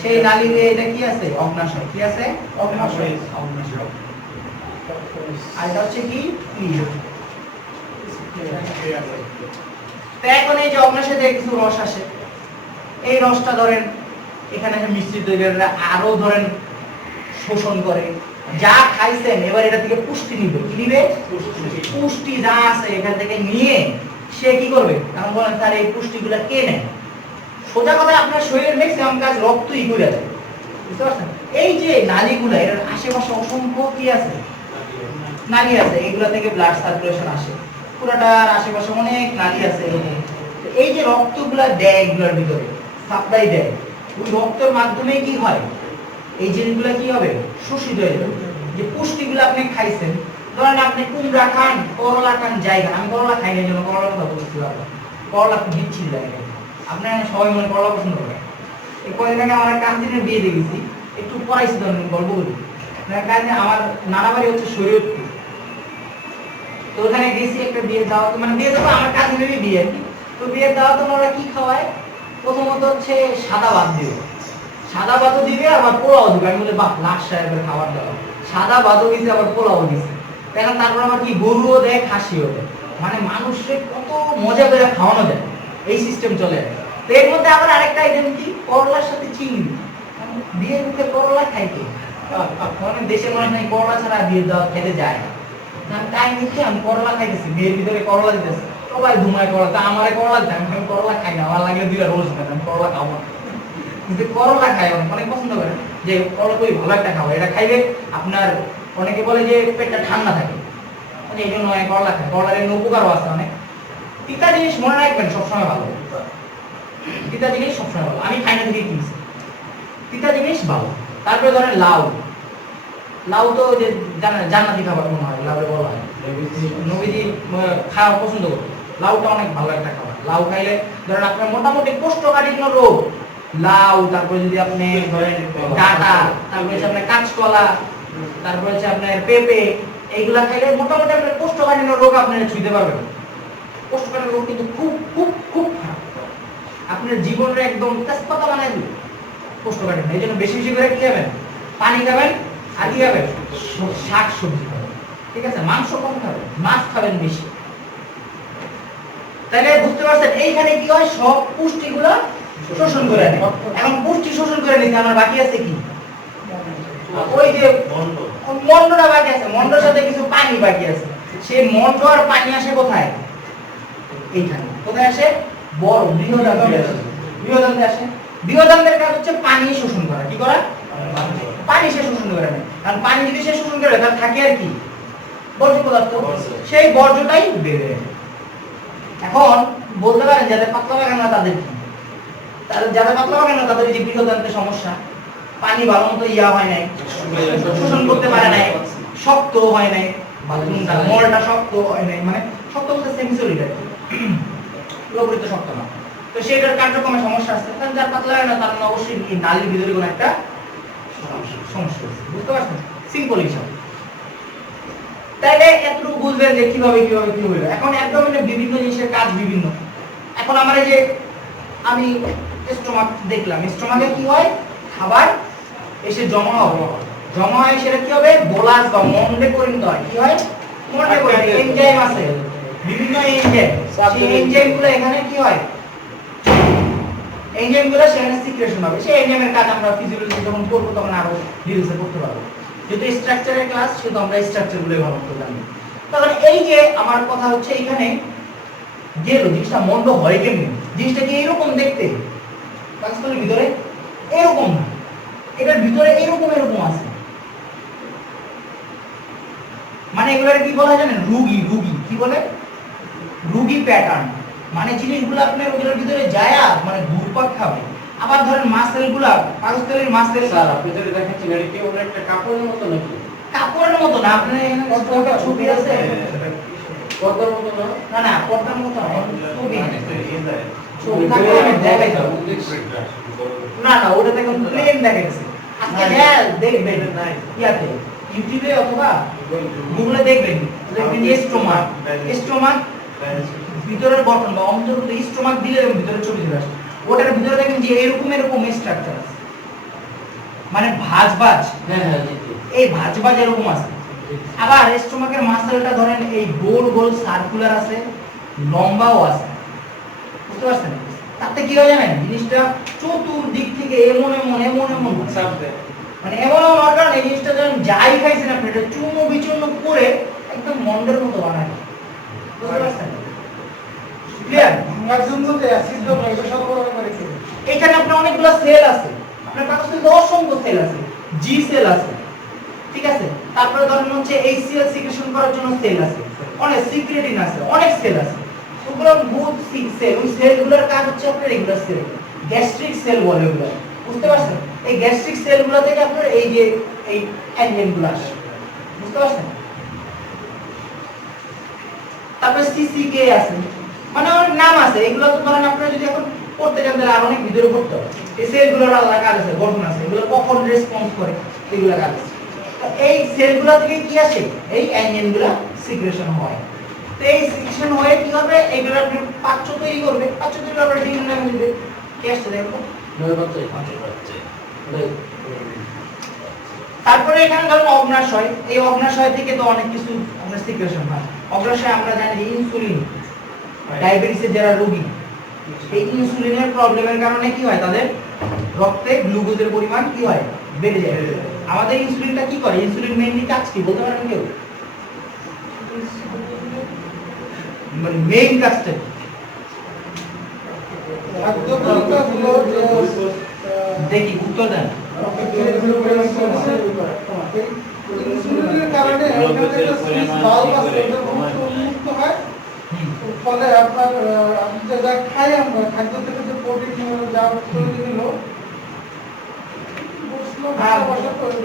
সেই নালীতে এটা কি আছে? অগ্নাশয়। কি আছে? অগ্নাশয়। আর এটা হচ্ছে কি? তো এখন এই যে অগ্নাশয় থেকে কিছু রস আসে, এই রসটা ধরেন এখানে মিশ্রিত হয়ে গেলে আরো ধরেন শোষণ করে, যা খাইছেন এবার এটা থেকে পুষ্টি নিবে, কি নিবে? পুষ্টি যা আছে এখান থেকে নিয়ে সে কি করবে? এখন বলেন স্যার এই পুষ্টিগুলো কে নেয়? সোজা কথা আপনার শরীরের ম্যাক্সিমাম কাজ রক্তই করে যায়, বুঝতে পারছেন? এই যে নালীগুলো এর আশেপাশে অসংখ্য কি আছে? নালী আছে, এইগুলা থেকে ব্লাড সার্কুলেশন আসে, পুরোটার আশেপাশে অনেক নালী আছে এরকম। এই যে রক্তগুলা দেয় এগুলোর ভিতরে সাপ্লাই দেয়, ওই রক্তের মাধ্যমে কি হয়? এই জিনিসগুলো কি হবে? শোষিত হয়ে যাবে। যে পুষ্টিগুলো আপনি খাইছেন, ধরেন আপনি কুমড়া খান, করলা খান, জায়গা আমি করলা খাই না, জন্য করলার কথা বলছি, করলা খুব বিচ্ছিরি লাগে। আপনারা সবাই মনে করলা পছন্দ করে। এই কয়েকদিন আগে আমার কান্তিনের বিয়ে দেখেছি, একটু পড়াইছি ধরেন গল্প করি। আমার নানা বাড়ি হচ্ছে শরীয়তপুর, তো ওখানে গেছি একটা বিয়ে দাওয়া, মানে বিয়ে দেবো আমার কাজিনেরই বিয়ে আর কি। তো বিয়ে দাওয়া তো ওরা কি খাওয়ায়? প্রথমত হচ্ছে সাদা ভাত দিবে, সাদা ভাতও দিবে আবার পোলাও দিবে। আমি বলি বাহ, লাশ সাহেবের খাবার দাওয়া, সাদা ভাতও দিছে আবার পোলাও দিছে। এখন তারপর আবার কি গরুও দেয়, খাসিও দেয়, মানে মানুষের কত মজা করে খাওয়ানো যায়, এই সিস্টেম চলে। তো এর মধ্যে আবার আরেকটা আইটেম কি? করলার সাথে চিংড়ি। বিয়ের মুখে করলা খাইতে অনেক দেশের মানুষ নাই করলা ছাড়া বিয়ে দাওয়া খেতে যায় না। তাই নিচ্ছে আমি করলা খাইতেছি, বিয়ের ভিতরে করলা দিতেছে, সবাই ঘুমায় করলা, তা আমার করলা দিতে আমি করলা খাই না, আমার লাগলে দুইটা রোজ খাই, আমি করলা খাবো না। কিন্তু করলা খাই অনেক পছন্দ করে, যে করলা খুবই ভালো একটা খাবার, এটা খাইলে আপনার অনেকে বলে যে পেটটা ঠান্ডা থাকে, এই জন্য অনেক করলা খায়। করলার এমনি উপকারও আছে অনেক। তিতা জিনিস মনে রাখবেন সবসময় ভালো, তিতা জিনিস সবসময় ভালো। আমি খাই না থেকে কিনছি, তিতা জিনিস ভালো। তারপরে ধরেন লাউ, লাউ তো যে জান্নাতি খাবার মনে হয়, লাউরে বলা হয়, নবীজি খাওয়া পছন্দ করে। লাউটা অনেক ভালো একটা খাবার। লাউ খাইলে ধরেন আপনার মোটামুটি কোষ্ঠকাঠিন্য রোগ, লাউ, তারপরে যদি আপনি ধরেন ডাঁটা, তারপরে হচ্ছে আপনার কাঁচকলা, তারপরে হচ্ছে আপনার পেঁপে, এইগুলা খাইলে মোটামুটি আপনার কোষ্ঠকাঠিন্য রোগ আপনার ছুঁতে পারবেন। কোষ্ঠকাঠিন্য রোগ কিন্তু খুব খুব খুব খারাপ, আপনার জীবনের একদম তেজপাতা বানায় দিবে কোষ্ঠকাঠিন্য। এই জন্য বেশি বেশি করে কি খাবেন? পানি খাবেন, আর কি খাবেন? শাক সবজি খাবেন, ঠিক আছে? মাংস কম খাবেন, মাছ খাবেন বেশি। তাহলে বুঝতে পারছেন এইখানে কি হয়? সব পুষ্টিগুলো শোষণ করে নেয়। এখন পুষ্টি শোষণ করে নিতে আমার বাকি আছে কি? ওই যে মন্ডটা বাকি আছে, মন্ডর সাথে কিছু পানি বাকি আছে। সেই মন্ড আর পানি আসে কোথায়? এইখানে। কোথায় আসে? বড় বৃহদান্ত্রে আসে, বৃহদান্ত্রে আসে। বৃহদান্ত্রের কাজ হচ্ছে পানি শোষণ করা। কি করা? পানি সে শোষণ করে না। কারণ পানি যদি সে শোষণ করে তাহলে থাকে আর কি? বর্জ্য পদার্থ। সেই বর্জ্যটাই বেড়ে যায়। এখন বলতে পারেন যাদের পাতলা বাগান না তাদের কি? যাদের পাতলা বাগান না তাদের যে বৃহদান্ত্রের সমস্যা, পানি ভালো মতো ইয়া হয় নাই, শোষণ করতে পারে নাই, শক্ত হয় নাই, বাথরুমটা মলটা শক্ত হয় নাই, মানে শক্ত বলতে সেমিসলিড আর কি, পুরোপুরি তো শক্ত না। তো সেটার কার্যক্রমে সমস্যা আছে। কারণ যার পাতলা বাগান না তার অবশ্যই এই নালীর ভিতরে কোনো একটা সমস্যা আছে, বুঝতে পারছেন? সিম্পল হিসাব। তাইলে এতটুকু বুঝবেন যে কিভাবে কিভাবে কি হইলো। এখন অ্যাবডোমেনের বিভিন্ন জিনিসের কাজ বিভিন্ন। এখন আমরা যে আমি স্টোমাক দেখলাম, স্টোমাকে কি হয়? খাবার এসে জমা হবে, জমা হয় সেটা কি হবে? বোলাস বা মন্ডে পরিণত হয়। কি হয়? মন্ডে পরিণত। এনজাইম আছে, বিভিন্ন এনজাইম, সেই এনজাইমগুলো এখানে কি হয়? এনজাইমগুলো সেখানে সিক্রেশন হবে। সেই এনজাইমের কাজ আমরা ফিজিওলজি যখন করব তখন আরো ডিটেইলসে করতে পারবো। যেহেতু স্ট্রাকচারের ক্লাস, সেহেতু আমরা স্ট্রাকচারগুলোই ভালো করে জানি। তখন এই যে আমার কথা হচ্ছে এখানে গেল জিনিসটা মন্ড হয় কেমনি? জিনিসটা কি এরকম দেখতে? পাকিস্তানের ভিতরে এরকম না, এটার ভিতরে এরকম এরকম আছে। মানে এগুলোর কি বলা হয় জানেন? রুগী। রুগী কি বলে? রুগী প্যাটার্ন। মানে জিনিসগুলো আপনার ওগুলোর ভিতরে যায় মানে ঘুরপাক খাবে। আবার ধরেন মাসেলগুলো, পাকস্থলীর মাসেল, স্যার আপনি যদি দেখাচ্ছেন এটা কি ওর একটা কাপড়ের মতো নাকি? কাপড়ের মতো না, আপনার এখানে একটা ছবি আছে পর্দার মতো না? না না, পর্দার মতো না, ছবি ছবি থাকে আমি দেখাই দাও। না না, ওটা দেখুন প্লেন দেখাইছে। আজকে হ্যাঁ দেখবেন ইয়াতে ইউটিউবে অথবা গুগলে দেখবেন, দেখবেন যে স্টোমাক, স্টোমাক ভিতরের গঠন বা অন্তর্গত স্টোমাক দিলে ভিতরে ছবি চলে আসে। ওটার ভিতরে দেখেন যে এরকম এরকম স্ট্রাকচার আছে, মানে ভাঁজ ভাঁজ। হ্যাঁ হ্যাঁ জি জি। এই ভাঁজ ভাঁজ এরকম আছে। আবার স্টোমাকের মাসেলটা ধরেন এই গোল গোল সার্কুলার আছে, লম্বাও আছে। বুঝতে পারছেন? তাতে কি হয় জানেন, জিনিসটা চতুর্দিক থেকে এমন মানে এমন হওয়ার কারণে এই জিনিসটা যখন যাই খাইছেন আপনি এটা চূর্ণ বিচূর্ণ করে একদম মন্ডের মতো বানায়, বুঝতে পারছেন? ক্লিয়ার? ভাঙার জন্য যে অ্যাসিড দেবো এটা সরবরাহ করে কি? এখানে আপনার অনেকগুলো সেল আছে, আপনার কাগজে অসংখ্য সেল আছে, জি সেল আছে, ঠিক আছে? তারপরে ধরেন হচ্ছে HCl সিক্রেশন করার জন্য সেল আছে, অনেক সিক্রেটিন আছে, অনেক সেল আছে। ওগুলো বহুত সেল, ওই সেলগুলোর কাজ হচ্ছে আপনার রেগুলার সেল, গ্যাস্ট্রিক সেল বলে ওগুলো, বুঝতে পারছেন? এই গ্যাস্ট্রিক সেলগুলো থেকে আপনার এই যে এই এনজাইমগুলো আসে, বুঝতে পারছেন? তারপরে সিসিকে আছে, মানে অনেক নাম আছে, এগুলো তো ধরেন আপনারা যদি এখন পড়তে যান তাহলে আর অনেক ভিতরে পড়তে হবে। এই সেলগুলোর আলাদা কাজ আছে, গঠন আছে, এগুলো কখন রেসপন্স করে এগুলো কাজ আছে। তো এই সেলগুলো থেকে কি আসে, এই এনজাইমগুলো সিক্রেশন হয়। তো এই সিক্রেশন হয়ে কি হবে, এগুলো আপনি পাচ্য তৈরি করবে, পাচ্য তৈরি করে ডিএনএ নামে দিবে। কি আসছে দেখো, তারপরে এখানে ধরুন অগ্নাশয়, এই অগ্নাশয় থেকে তো অনেক কিছু আপনার সিক্রেশন হয়। অগ্নাশয় আমরা জানি যে ইনসুলিন, ডায়াবেটিসের যারা রোগী, এই ইনসুলিনের প্রবলেমের কারণে কি হয়, তাদের রক্তে গ্লুকোজের পরিমাণ কি হয়, বেড়ে যায়। আমাদের ইনসুলিনটা কি করে, ইনসুলিন মেইনলি কাজ কি বলতে পারেন কেউ? মানে মেইন কাজটা কি? খাদ্যগুলো যে দেখি উত্তর দেন। ইনসুলিনের কারণে এখানে একটা সুইচ ভালভ আছে, ওটা উন্মুক্ত হয়। ফলে আপনার আপনি যা খাই আমরা খাদ্য থেকে যে প্রোটিন যা তৈরি হলো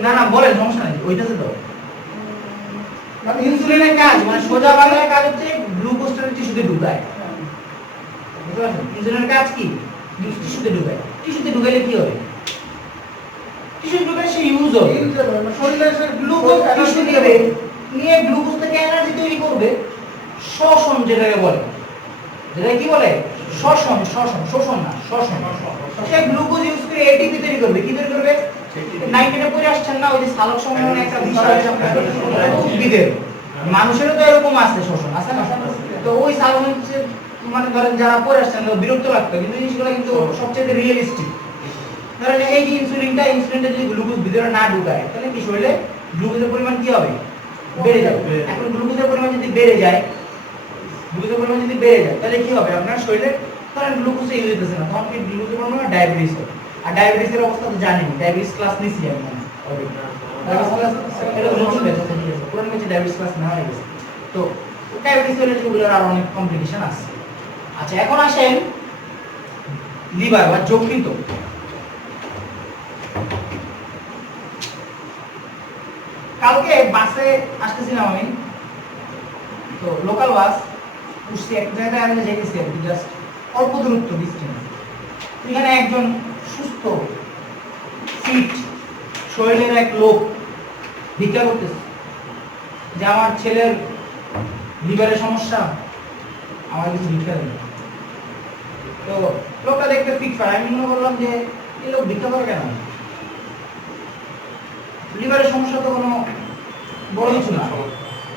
না না বলেন, সমস্যা নেই, ওইটাতে দাও। মানে ইনসুলিনের কাজ মানে সোজা বাংলায় কাজ হচ্ছে গ্লুকোজটা টিস্যুতে ঢুকায়, বুঝতে পারছেন? ইনসুলিনের কাজ কি, টিস্যুতে ঢুকায়। টিস্যুতে ঢুকাইলে কি হবে, টিস্যু ঢুকালে সে ইউজ হবে, শরীরে গ্লুকোজ টিস্যু নেবে, নিয়ে গ্লুকোজ থেকে এনার্জি তৈরি করবে, শ্বসন যেটাকে বলে, যেটা কি বলে, শ্বসন, শোষণ না, শ্বসন। সে গ্লুকোজ ইউজ করে এটিপি তৈরি করবে, কি তৈরি করবে, নাইট্রেটে পড়ে আসছেন না, ওই যে সালোক সম্মেলনে একটা বিষয় আছে আপনার উদ্ভিদের, মানুষেরও তো এরকম আছে, শোষণ আছে না? তো ওই সালোক মানে ধরেন যারা পড়ে আসছেন বিরক্ত লাগতো, কিন্তু জিনিসগুলো কিন্তু সবচেয়ে রিয়েলিস্টিক। ধরেন এই যে ইনসুলিনটা যদি গ্লুকোজ ভিতরে না ঢুকায় তাহলে কি শরীরে গ্লুকোজের পরিমাণ কি হবে, বেড়ে যাবে। এখন গ্লুকোজের পরিমাণ যদি বেড়ে যায়, তাহলে কি হবে আপনার শরীরে, ধরেন গ্লুকোজ ইউজ হইতেছে না, তখন কি গ্লুকোজের পরিমাণ ডায়াবেটিস হবে। আর ডায়াবেটিসের অবস্থা তো জানেন, ডায়াবেটিস ক্লাস নিছি আমি মনে হয়। ডায়াবেটিস ক্লাস এটা নতুন ব্যাচ আছে, ঠিক আছে, পুরনো ব্যাচে ডায়াবেটিস ক্লাস নেওয়া হয়ে গেছে। তো ডায়াবেটিস হলে যেগুলোর আর অনেক কমপ্লিকেশন আছে। আচ্ছা এখন আসেন লিভার বা যকৃৎ। কালকে বাসে আসতেছিলাম আমি, তো লোকাল বাস উঠছি, এক জায়গায় আমি যেতেছি আর কি, জাস্ট অল্প দূরত্ব ডিস্টেন্স। এখানে একজন সুস্থ ফিট শরীরের এক লোক ভিক্ষা করতেছে যে আমার ছেলের লিভারের সমস্যা, আমার কিছু ভিক্ষা দেবে। তো লোকটা দেখতে ফিট ফাট, আমি মনে করলাম যে এই লোক ভিক্ষা করে কেন, লিভারের সমস্যা তো কোনো বড় কিছু না,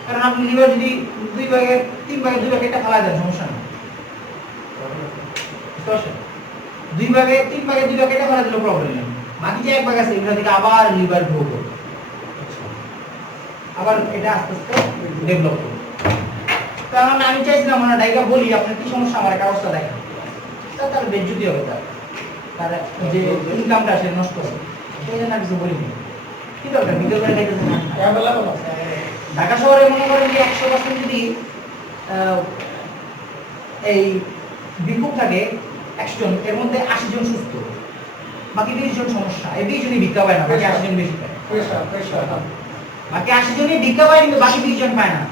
কারণ আপনি লিভার যদি 2 ভাগে 3 ভাগে 2 ভাগে এটা ফেলা দেন সমস্যা নেই, 2 ভাগে 3 ভাগে 2 ভাগে এটা ফেলা দিলে প্রবলেম নেই। বাকি যে 1 ভাগ আছে এটা থেকে আবার লিভার গ্রো করবে, আবার এটা আস্তে আস্তে ডেভেলপ করবে। কারণ আমি চাইছিলাম না ডাইকা বলি আপনার কি সমস্যা, আমার একটা অবস্থা দেখেন, তার বেজ্জতি হবে, তার যে ইনকামটা সে নষ্ট হবে, সেই জন্য কিছু বলিনি। কি দরকার ভিডিও করে খাইতেছে না, ঢাকা শহরে মনে করেন যে 100% যদি এই ভিক্ষুক থাকে 100 জন, এর মধ্যে 80 জন সুস্থ, বাকি 20 জন সমস্যা। এই 20 জনই ভিক্ষা পায় না, বাকি 80 জন বেশি পায়। বাকি 80 জনই ভিক্ষা পায়, কিন্তু বাকি 20 জন পায় না।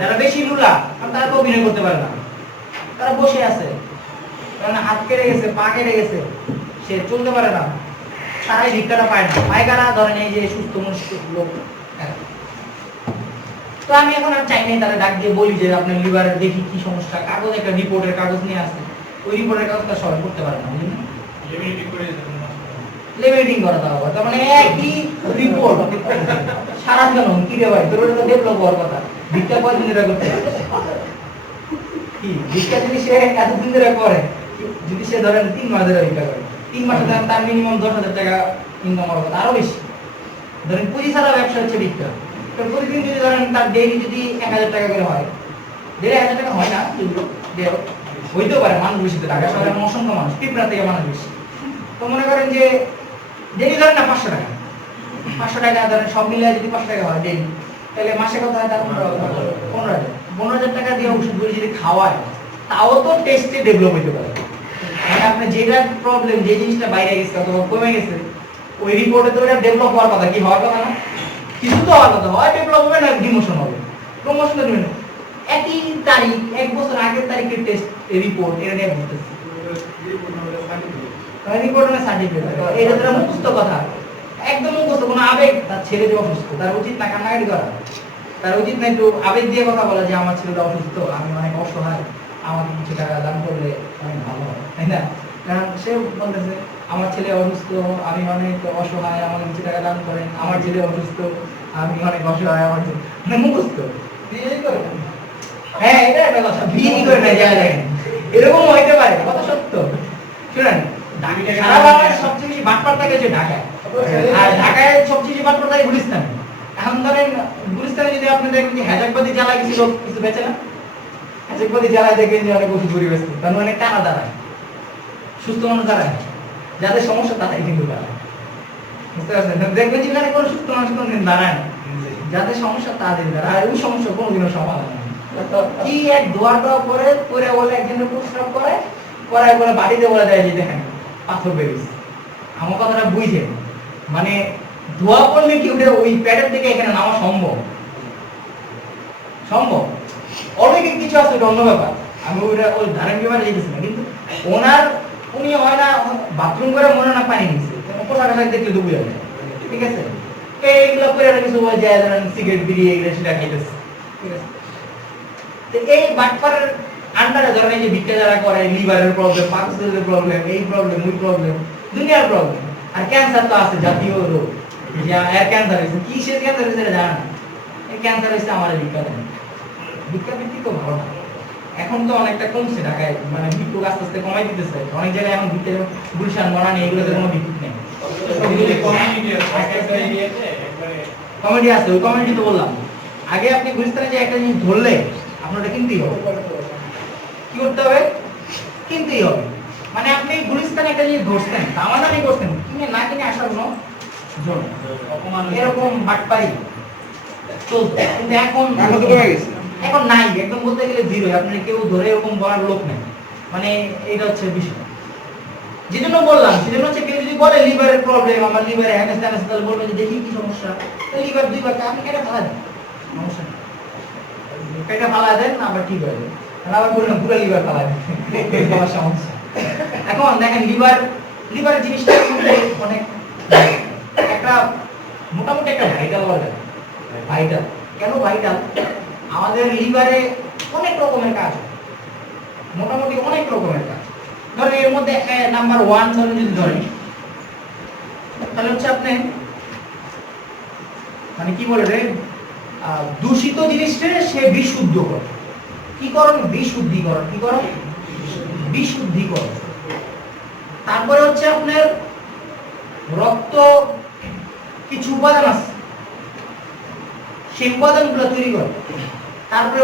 যারা বেশি লুলা, তারা তো অভিনয় করতে পারে না, তারা বসে আছে, কারণ হাত কেটে গেছে, পা কেটে গেছে, সে চলতে পারে না, তারাই ভিক্ষাটা পায় না। পায়কারা ধরেন এই যে সুস্থ মনুষ্য লোক। তো আমি এখন আর চাই নাই তারা ডাক দিয়ে বলি যে আপনার লিভারের দেখি কি সমস্যা, কাগজ একটা রিপোর্টের কাগজ নিয়ে আসে, ওই রিপোর্টের কাগজটা সবাই করতে পারে না, বুঝলেন? লেমিনেটিং করা দাও, তার মানে একই রিপোর্ট সারা কেন কি রে ভাই, তোর তো ডেভেলপ হওয়ার কথা, ভিক্ষা কয়দিন ধরে করতে কি ভিক্ষা যদি সে এতদিন ধরে করে যদি সে ধরেন 3 মাস ধরে ভিক্ষা করে, 3 মাসে ধরেন তার মিনিমাম 10,000 টাকা ইনকাম হওয়ার কথা, আরো বেশি। ধরেন পুঁজি ছাড়া ব্যবসা হচ্ছে ভিক্ষা। তো প্রতিদিন যদি ধরেন তার ডেইলি যদি 1,000 টাকা করে হয়, 1,500 টাকা হয় না, কিন্তু হইতেও পারে, মানুষ বেশি তো, ঢাকা শহরে অসংখ্য মানুষ, পিঁপড়া থেকে মানুষ বেশি। তো মনে করেন যে ডেইলি ধরেন না 500 টাকা, 500 টাকা ধরেন সব মিলিয়ে যদি 500 টাকা হয় ডেইলি, তাহলে মাসে কত হয়? তার 15,000 টাকা দিয়ে ওষুধগুলো যদি খাওয়ায়, তাও তো টেস্টে ডেভেলপ হইতে পারে। মানে আপনার যেটা প্রবলেম, যে জিনিসটা বাইরে গেছে অথবা কমে গেছে, ওই রিপোর্টে তো এটা ডেভেলপ হওয়ার কথা, কি হওয়ার কথা না? কিছু তো হওয়ার কথা, হয় ডেভেলপ হবে না ডিমোশন হবে, প্রমোশন হবে না। একই তারিখ, 1 বছর আগের তারিখের টেস্ট রিপোর্ট, এটা নিয়ে বলতেছি রিপোর্ট না সার্টিফিকেট, এটা তো মুখস্থ কথা, একদম মুখস্থ, কোনো আবেগ। তার ছেলে যে অসুস্থ, তার উচিত না কান্নাকাটি করা? তার উচিত না একটু আবেগ দিয়ে কথা বলা যে আমার ছেলেটা অসুস্থ, আমি অনেক অসহায়, আমাকে কিছু টাকা দান করলে অনেক ভালো হয়, তাই না? কারণ সে বলতেছে আমার ছেলে অসুস্থ, আমি অনেক অসহায়, আমাকে কিছু টাকা দান করেন, আমার ছেলে অসুস্থ, আমি অনেক অসহায়, আমার ছেলে, মানে মুখস্থ। বিয়েই করে না। হ্যাঁ, এটা একটা কথা, বিয়ে করে না যায় দেখেন, এরকম হইতে পারে, কথা সত্য। শুনেন, সারা বাংলাদেশ সবচেয়ে বেশি বাটপার থাকে যে ঢাকায়, আর ঢাকায় সবচেয়ে বেশি বাটপার থাকে গুলিস্তানে। এখন ধরেন গুলিস্তানে যদি আপনি দেখেন যে হেজাকবাদী জ্বালায় কিছু লোক কিছু বেচে না, হেজাকবাদী জ্বালায় দেখবেন যে অনেক ওষুধ ঘুরি বেচতে, তার মানে টানা দাঁড়ায়, সুস্থ মানুষ দাঁড়ায়, যাদের সমস্যা তারাই কিন্তু দাঁড়ায়, বুঝতে পারছেন? দেখবেন যে এখানে কোনো সুস্থ মানুষ কোনোদিন দাঁড়ায় না, যাদের সমস্যা তাদের দাঁড়ায়, আর ওই সমস্যা কোনোদিনও সমাধান হয় না। কি এক দোয়া করে বলে একজনের প্রস্রাব করায় বলে বাড়িতে বলে দেয় যে দেখেন পাথর বেরিয়েছে। আমার কথাটা বুঝছেন? মানে দোয়া করলে কি ওটা ওই প্যাডের থেকে এখানে নামা সম্ভব? অলৌকিক কিছু আছে, ওটা অন্য ব্যাপার, আমি ওইটা ওই ধারণ বিমানে যেতেছি না, কিন্তু উনি হয় না বাথরুম করে মনে না পানি নিচ্ছে, পোশাক আশাক দেখলে তো বুঝা যায়, ঠিক আছে? এইগুলো করে কিছু বলে যায়, ধরেন সিগারেট বিড়ি এগুলো সেটা খাইতেছে, ঠিক আছে? তো এই বাটপারের আন্ডারে ধরেন এই যে ভিক্ষা যারা করে, লিভারের প্রবলেম, পাকস্থলীর প্রবলেম, এই প্রবলেম, ওই প্রবলেম, দুনিয়ার প্রবলেম, আর ক্যান্সার তো আছে, জাতীয় রোগ, যে এর ক্যান্সার হয়েছে, কি সে ক্যান্সার হয়েছে জানা না, এই ক্যান্সার হয়েছে আমার ভিক্ষা দেন, ভিক্ষা ভিত্তিক তো ভালো না। এখন তো অনেকটা কমছে ঢাকায়, মানে ভিক্ষুক আস্তে আস্তে কমাই দিতেছে, অনেক জায়গায় এখন ভিক্ষা, গুলশান বনানী এগুলোতে কোনো ভিক্ষুক নেই, কমিটি আছে, ওই কমিটি তো বললাম আগে। আপনি গুলিস্তানে যে একটা জিনিস ধরলে আপনার ওটা কিনতেই হবে, কি করতে হবে? কিনতেই হবে। মানে আপনি গুলিস্তানে একটা জিনিস ধরছেন, দামাদামি করছেন, কিনে না কিনে আসার কোনো জোর নেই। এরকম বাটপারি চলতো, কিন্তু এখন তো কমে গেছে। এখন নাই, একদম বলতে গেলে জিরো। আপনার কেউ ধরে এরকম বলার লোক নেই, মানে এটা হচ্ছে বিষয়। যেজন্য বললাম, সেজন্য হচ্ছে কেউ যদি বলে লিভারের প্রবলেম, আমার লিভারে হ্যানেস ট্যানেস, তাহলে বলবেন যে দেখি কি সমস্যা, লিভার 2 বার আপনি কেটে ফেলা দেন, সমস্যা নেই, কেটে ফেলা দেন, আবার ঠিক হয়ে যাবে। আবার বললাম পুরো লিভার ফেলা দেন, আমার সমস্যা। এখন দেখেন লিভারের জিনিসটা অনেক একটা মোটামুটি একটা ভাইটাল অর্গান। ভাইটাল কেন ভাইটাল? আমাদের লিভারে অনেক রকমের কাজ, মোটামুটি অনেক রকমের কাজ। ধরেন এর মধ্যে নাম্বার 1 ধরেন যদি ধরেন, তাহলে হচ্ছে আপনি মানে কি বলে রে, দূষিত জিনিসটা সে বিশুদ্ধ করে। কি করণ? বিশুদ্ধিকরণ। কি করণ? বিশুদ্ধিকরণ। তারপরে হচ্ছে আপনার রক্ত কিছু উপাদান আছে, সেই উপাদানগুলো তৈরি করে। তারপরে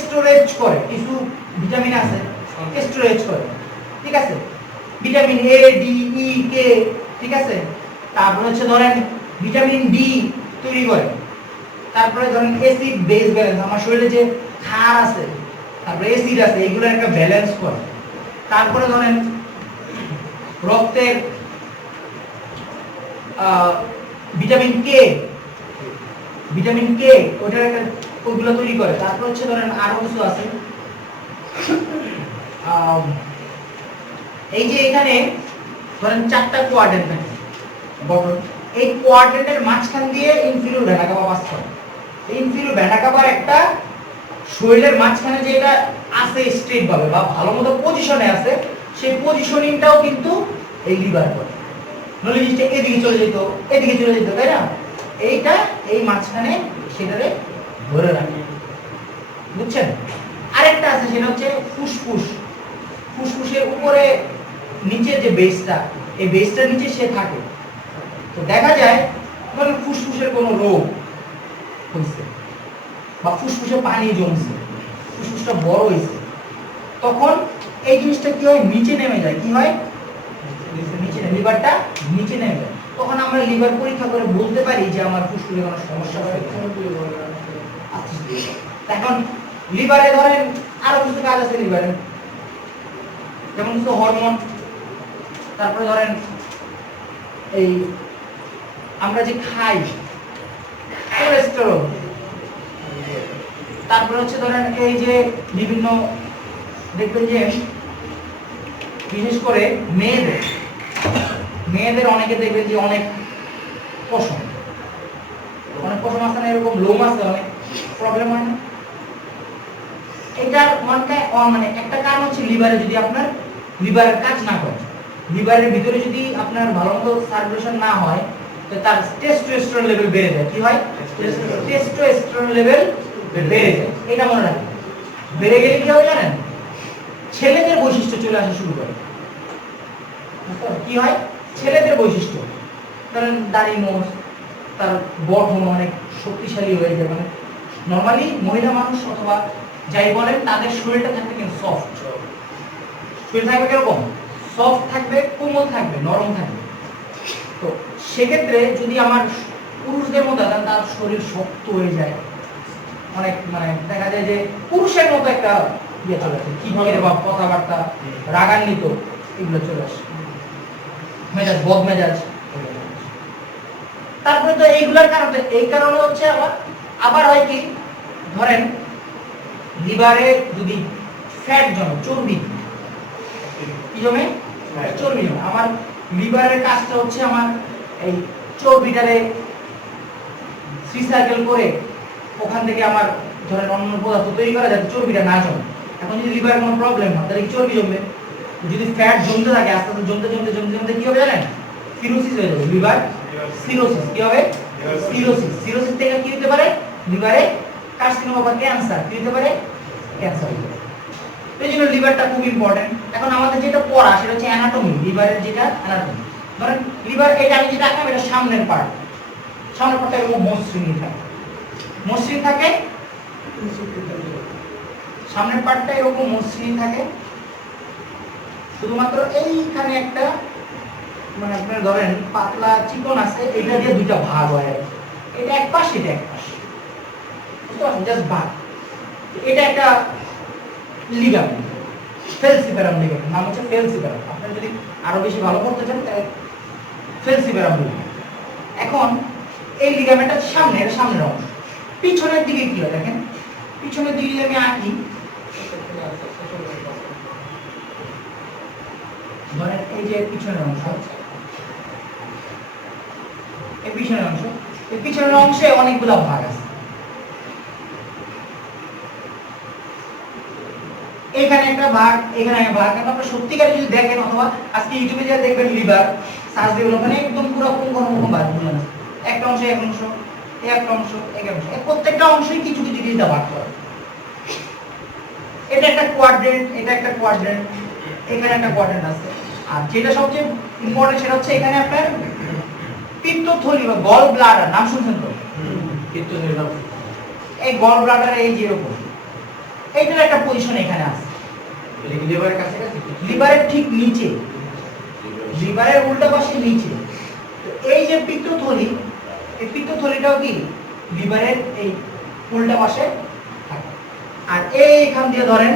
স্টোরেজ করে, কিছু ভিটামিন আছে স্টোরেজ করে, ঠিক আছে? ভিটামিন এ, ডি, ই, কে, ঠিক আছে? তারপরে হচ্ছে ধরেন ভিটামিন ডি তৈরি করে। তারপরে ধরেন অ্যাসিড বেস ব্যালেন্স, আমার শরীরে যে ক্ষার আছে, তারপরে অ্যাসিড আছে, এগুলো একটা ব্যালেন্স করে। তারপরে ধরেন রক্তের ভিটামিন কে, ওটার একটা ওইগুলো তৈরি করে। তারপর হচ্ছে ধরেন আরো কিছু আছে, এই যে এখানে ধরেন 4টা কোয়াড্রেন্ট থাকে গঠন, এই কোয়াড্রেন্টের মাঝখান দিয়ে ইনফিরিয়র ভেনা কাপা পাস করে। ইনফিরিয়র ভেনা কাপার একটা শরীরের মাঝখানে যে এটা আছে স্ট্রেট ভাবে বা ভালো মতো পজিশনে আছে, সেই পজিশনিংটাও কিন্তু এই লিভার করে। নলে জিনিসটা এদিকে চলে যেত, তাই না? এইটা এই মাঝখানে সেটারে ধরে রাখে, বুঝছেন? আরেকটা আছে, সেটা হচ্ছে ফুসফুসে ফুসফুসের উপরে নিচে যে বেসটা, এই বেসটার নিচে সে থাকে। তো দেখা যায় ধরেন ফুসফুসের কোনো রোগ হয়েছে বা ফুসফুসে পানি জমছে, ফুসফুসটা বড় হয়েছে, তখন এই জিনিসটা কি হয়, নিচে নেমে যায়। কি হয়, নিচে লিভারটা নিচে নেমে যায়। তখন আমরা লিভার পরীক্ষা করে বলতে পারি যে আমার ফুসফুসে কোনো সমস্যা হয়েছে। এখন লিভারে ধরেন আরো কিছু কাজ আছে লিভারে, যেমন কিছু হরমোন, তারপরে ধরেন এই আমরা যে খাই কোলেস্টেরল, তারপরে হচ্ছে ধরেন এই যে বিভিন্ন দেখবেন যে বিশেষ করে মেয়েদের অনেকে দেখবেন যে অনেক পশম আছে না, এরকম লোম আছে, অনেক প্রবলেম হয় না। এটার মানে একটা কারণ হচ্ছে লিভারে যদি আপনার লিভারের কাজ না করে, লিভারের ভিতরে যদি আপনার ভালো মতো সার্কুলেশন না হয়, তো তার টেস্টোস্টেরন লেভেল বেড়ে যায়। কি হয়, টেস্টোস্টেরন লেভেল বেড়ে যায়। এটা মনে রাখবেন। বেড়ে গেলে কি হবে জানেন, ছেলেদের বৈশিষ্ট্য চলে আসা শুরু করে। কি হয়, ছেলেদের বৈশিষ্ট্য, কারণ দাড়ি মোষ, তার গঠন অনেক শক্তিশালী হয়ে যায়। মানে নরমালি মহিলা মানুষ অথবা যাই বলেন তাদের শরীরটা থাকবে কিন্তু সফট, শরীর থাকবে কিরকম, সফট থাকবে, কোমল থাকবে, নরম থাকবে। তো সেক্ষেত্রে যদি আমার পুরুষদের মধ্যে তার শরীর শক্ত হয়ে যায়, অনেক মানে দেখা যায় যে পুরুষের মতো একটা ইয়ে চলে আসে, কিমের বা কথাবার্তা, রাগান্বিত, এগুলো চলে আসে, মেজাজ বদমেজাজ। তারপরে তো এইগুলোর কারণে, এই কারণে হচ্ছে আবার হয় কি, ধরেন লিভারে যদি ফ্যাট জমে, চর্বি কি জমে, চর্বি জমে, আমার লিভারের কাজটা হচ্ছে আমার এই চর্বিটারে রিসাইকেল করে ওখান থেকে আমার ধরেন অন্য পদার্থ তৈরি করা যাতে চর্বিটা না জমে। এখন যদি লিভারে কোনো প্রবলেম হয় তাহলে চর্বি জমবে, যদি ফ্যাট জমতে থাকে আস্তে আস্তে জমতে কি হবে জানেন, সিরোসিস হয়ে যাবে, লিভার সিরোসিস। কি হবে, সিরোসিস। সিরোসিস থেকে কি হতে পারে, লিভারে কার্সিনোমা বা ক্যান্সার, কি হতে পারে, ক্যান্সার হতে পারে। এই জন্য লিভারটা খুব ইম্পর্টেন্ট। এখন আমাদের যেটা পড়া সেটা হচ্ছে অ্যানাটমি, লিভারের যেটা অ্যানাটমি। ধরেন লিভার, এটা আমি যেটা আঁকলাম এটা সামনের পার্ট, সামনের পার্টটা এরকম মসৃণ থাকে, মসৃণ থাকে, সামনের পার্টটা এরকম মসৃণ থাকে, শুধুমাত্র এইখানে একটা মানে আপনার ধরেন পাতলা চিকন আছে, এটা দিয়ে দুইটা ভাগ হয়, এটা এক পাশ, এটা এক পাশ, বুঝতে পারছেন, জাস্ট ভাগ। এটা একটা লিগামেন্ট, ফেলসিফেরাম লিগামেন্ট, নাম হচ্ছে ফেলসিফেরাম। আপনারা যদি আরো বেশি ভালো করতে চান তাহলে ফেলসিফেরাম লিগামেন্ট। এখন এই লিগামেন্টটা সামনের অংশ, পিছনের দিকে কি হয় দেখেন, পিছনের দিকে যদি আমি আঁকি, ধরেন এই যে পিছনের অংশ, এই পিছনের অংশে অনেকগুলো ভাগ আছে। এখানে একটা ভাগ, এখানে একটা ভাগ। কারণ আপনারা সত্যিকারে যদি দেখেন অথবা আজকে ইউটিউবে যা দেখবেন লিভার সার্চ দিবেন, ওখানে একদম পুরো কোন ভাগ বুঝলেন, একটা অংশ, এক অংশ, একটা অংশ, এক অংশ, প্রত্যেকটা অংশই কিছু কিছু জিনিস ভাগ করা। এটা একটা কোয়াড্রেন্ট, এটা একটা কোয়াড্রেন্ট, এখানে একটা কোয়াড্রেন্ট আছে। আর যেটা সবচেয়ে ইম্পর্টেন্ট সেটা হচ্ছে এখানে আপনার পিত্তথলি বা গল ব্লাডার, নাম শুনছেন তো, পিত্তথলি নাম, এই গল ব্লাডার এই যেরকম এইটার একটা পজিশন এখানে আছে, লিভারের কাছে কাছে, লিভারের ঠিক নিচে, লিভারের উল্টা পাশে নিচে। তো এই যে পিত্তথলি, এই পিত্তথলিটাও কি লিভারের এই উল্টা পাশে থাকে। আর এইখান দিয়ে ধরেন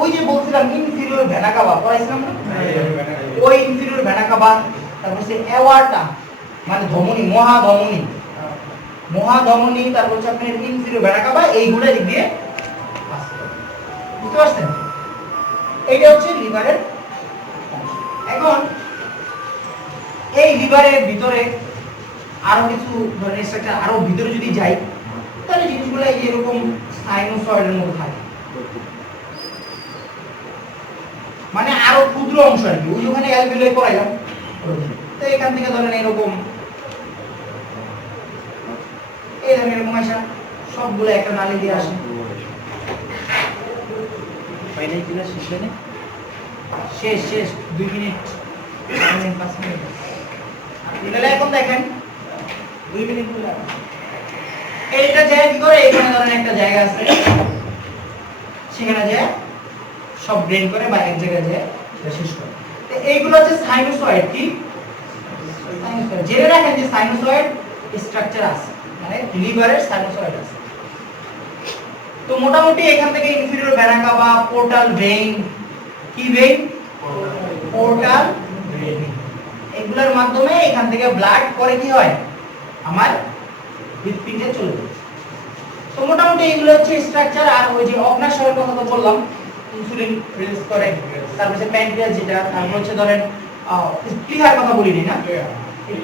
ওই যে বলছিলাম ইনফিরিয়র ভেনা কাভা পড়াইছিলাম না, ওই ইনফিরিয়র ভেনা কাভা, তারপর সে অ্যাওয়ার্টা মানে ধমনী, মহাধমনী, তারপর হচ্ছে আপনার ইনফিরিয়র ভেনা কাভা, এইগুলো দিক দিয়ে বুঝতে পারছেন। এইটা হচ্ছে লিভারের অংশ। এখন এই লিভারের ভিতরে আরো কিছু ধরনের স্ট্রাকচার, আরো ভিতরে যদি যাই তাহলে জিনিসগুলো এরকম সাইনোসয়েডের মতো থাকে, মানে আরো ক্ষুদ্র অংশ আর কি। ওই ওখানে অ্যালভিওলাই পড়াইলাম, তো এখান থেকে ধরেন এরকম এই ধরেন এরকম আসা, সবগুলো একটা নালী দিয়ে আসে। ফাইনাল ক্লাস শেষ হয়নি? শেষ শেষ 2 মিনিট 5 মিনিট তাহলে এখন দেখেন 2 মিনিট হলো এইটা যায় কি করে এখানে ধরেন একটা জায়গা আছে সেখানে যায় সব ড্রেন করে বা এক জায়গায় যায় এটা শেষ করে তো এইগুলো হচ্ছে সাইনোসয়েড কি সাইনোসয়েড জেনে রাখেন যে সাইনোসয়েড স্ট্রাকচার আছে মানে লিভারের সাইনোসয়েড আছে তো মোটামুটি এখান থেকে inferior vena CAVA portal vein কি ভেইন পোর্টাল ভেইন এগুলোর মাধ্যমে এখান থেকে ব্লাড পরে কি হয় আমার হৃৎপিণ্ডে চলে যায় তো মোটামুটি এগুলো হচ্ছে স্ট্রাকচার আর ওই যে অগ্নাশয়ের কথা তো বললাম ইনসুলিন রিলিজ করে তারপর হচ্ছে প্যানক্রিয়াস যেটা তারপর হচ্ছে ধরেন প্লিহার কথা বলিনি না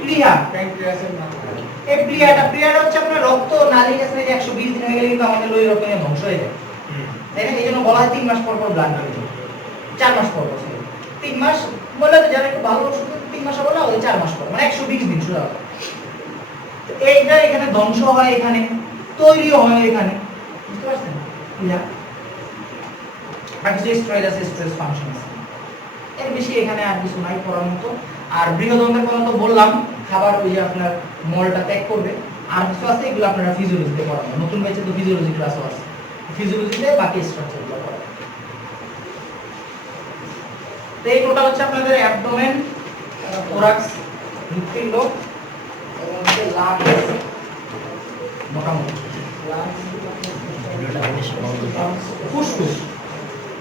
প্লিহা প্যানক্রিয়াসের মাধ্যমে এই প্লিহাটা হচ্ছে আপনার রক্ত নালী কাছে 120 দিন হয়ে গেলে কিন্তু আমাদের লোহি রক্ত ধ্বংস হয়ে যায় তাই না এইজন্য বলা হয় 3 মাস পর পর ব্লাড দিতে 4 মাস পর পর 3 মাস বলে তো যারা একটু ভালো ওষুধ 3 মাস বলা হয় 4 মাস পর মানে 120 দিন শুরু হবে তো এইটা এখানে ধ্বংস হয় এখানে তৈরিও হয় এখানে বুঝতে পারছেন প্লিহা বাকি যে স্ট্রেস আছে স্ট্রেস ফাংশন আছে এর বেশি এখানে আর কিছু নাই পড়ার মতো আর বৃহদন্তের কথা তো বললাম খাবার ওই যে আপনার মলটা ত্যাগ করবে আর কিছু আছে এগুলো আপনারা ফিজিওলজিতে পড়াবেন নতুন ব্যাচে তো ফিজিওলজি ক্লাসও আছে ফিজিওলজিতে বাকি স্ট্রাকচারগুলো পড়াবেন তো এই টোটাল হচ্ছে আপনাদের অ্যাবডোমেন থোরাক্স হৃৎপিণ্ড এবং হচ্ছে লাংস মোটামুটি ফুসফুস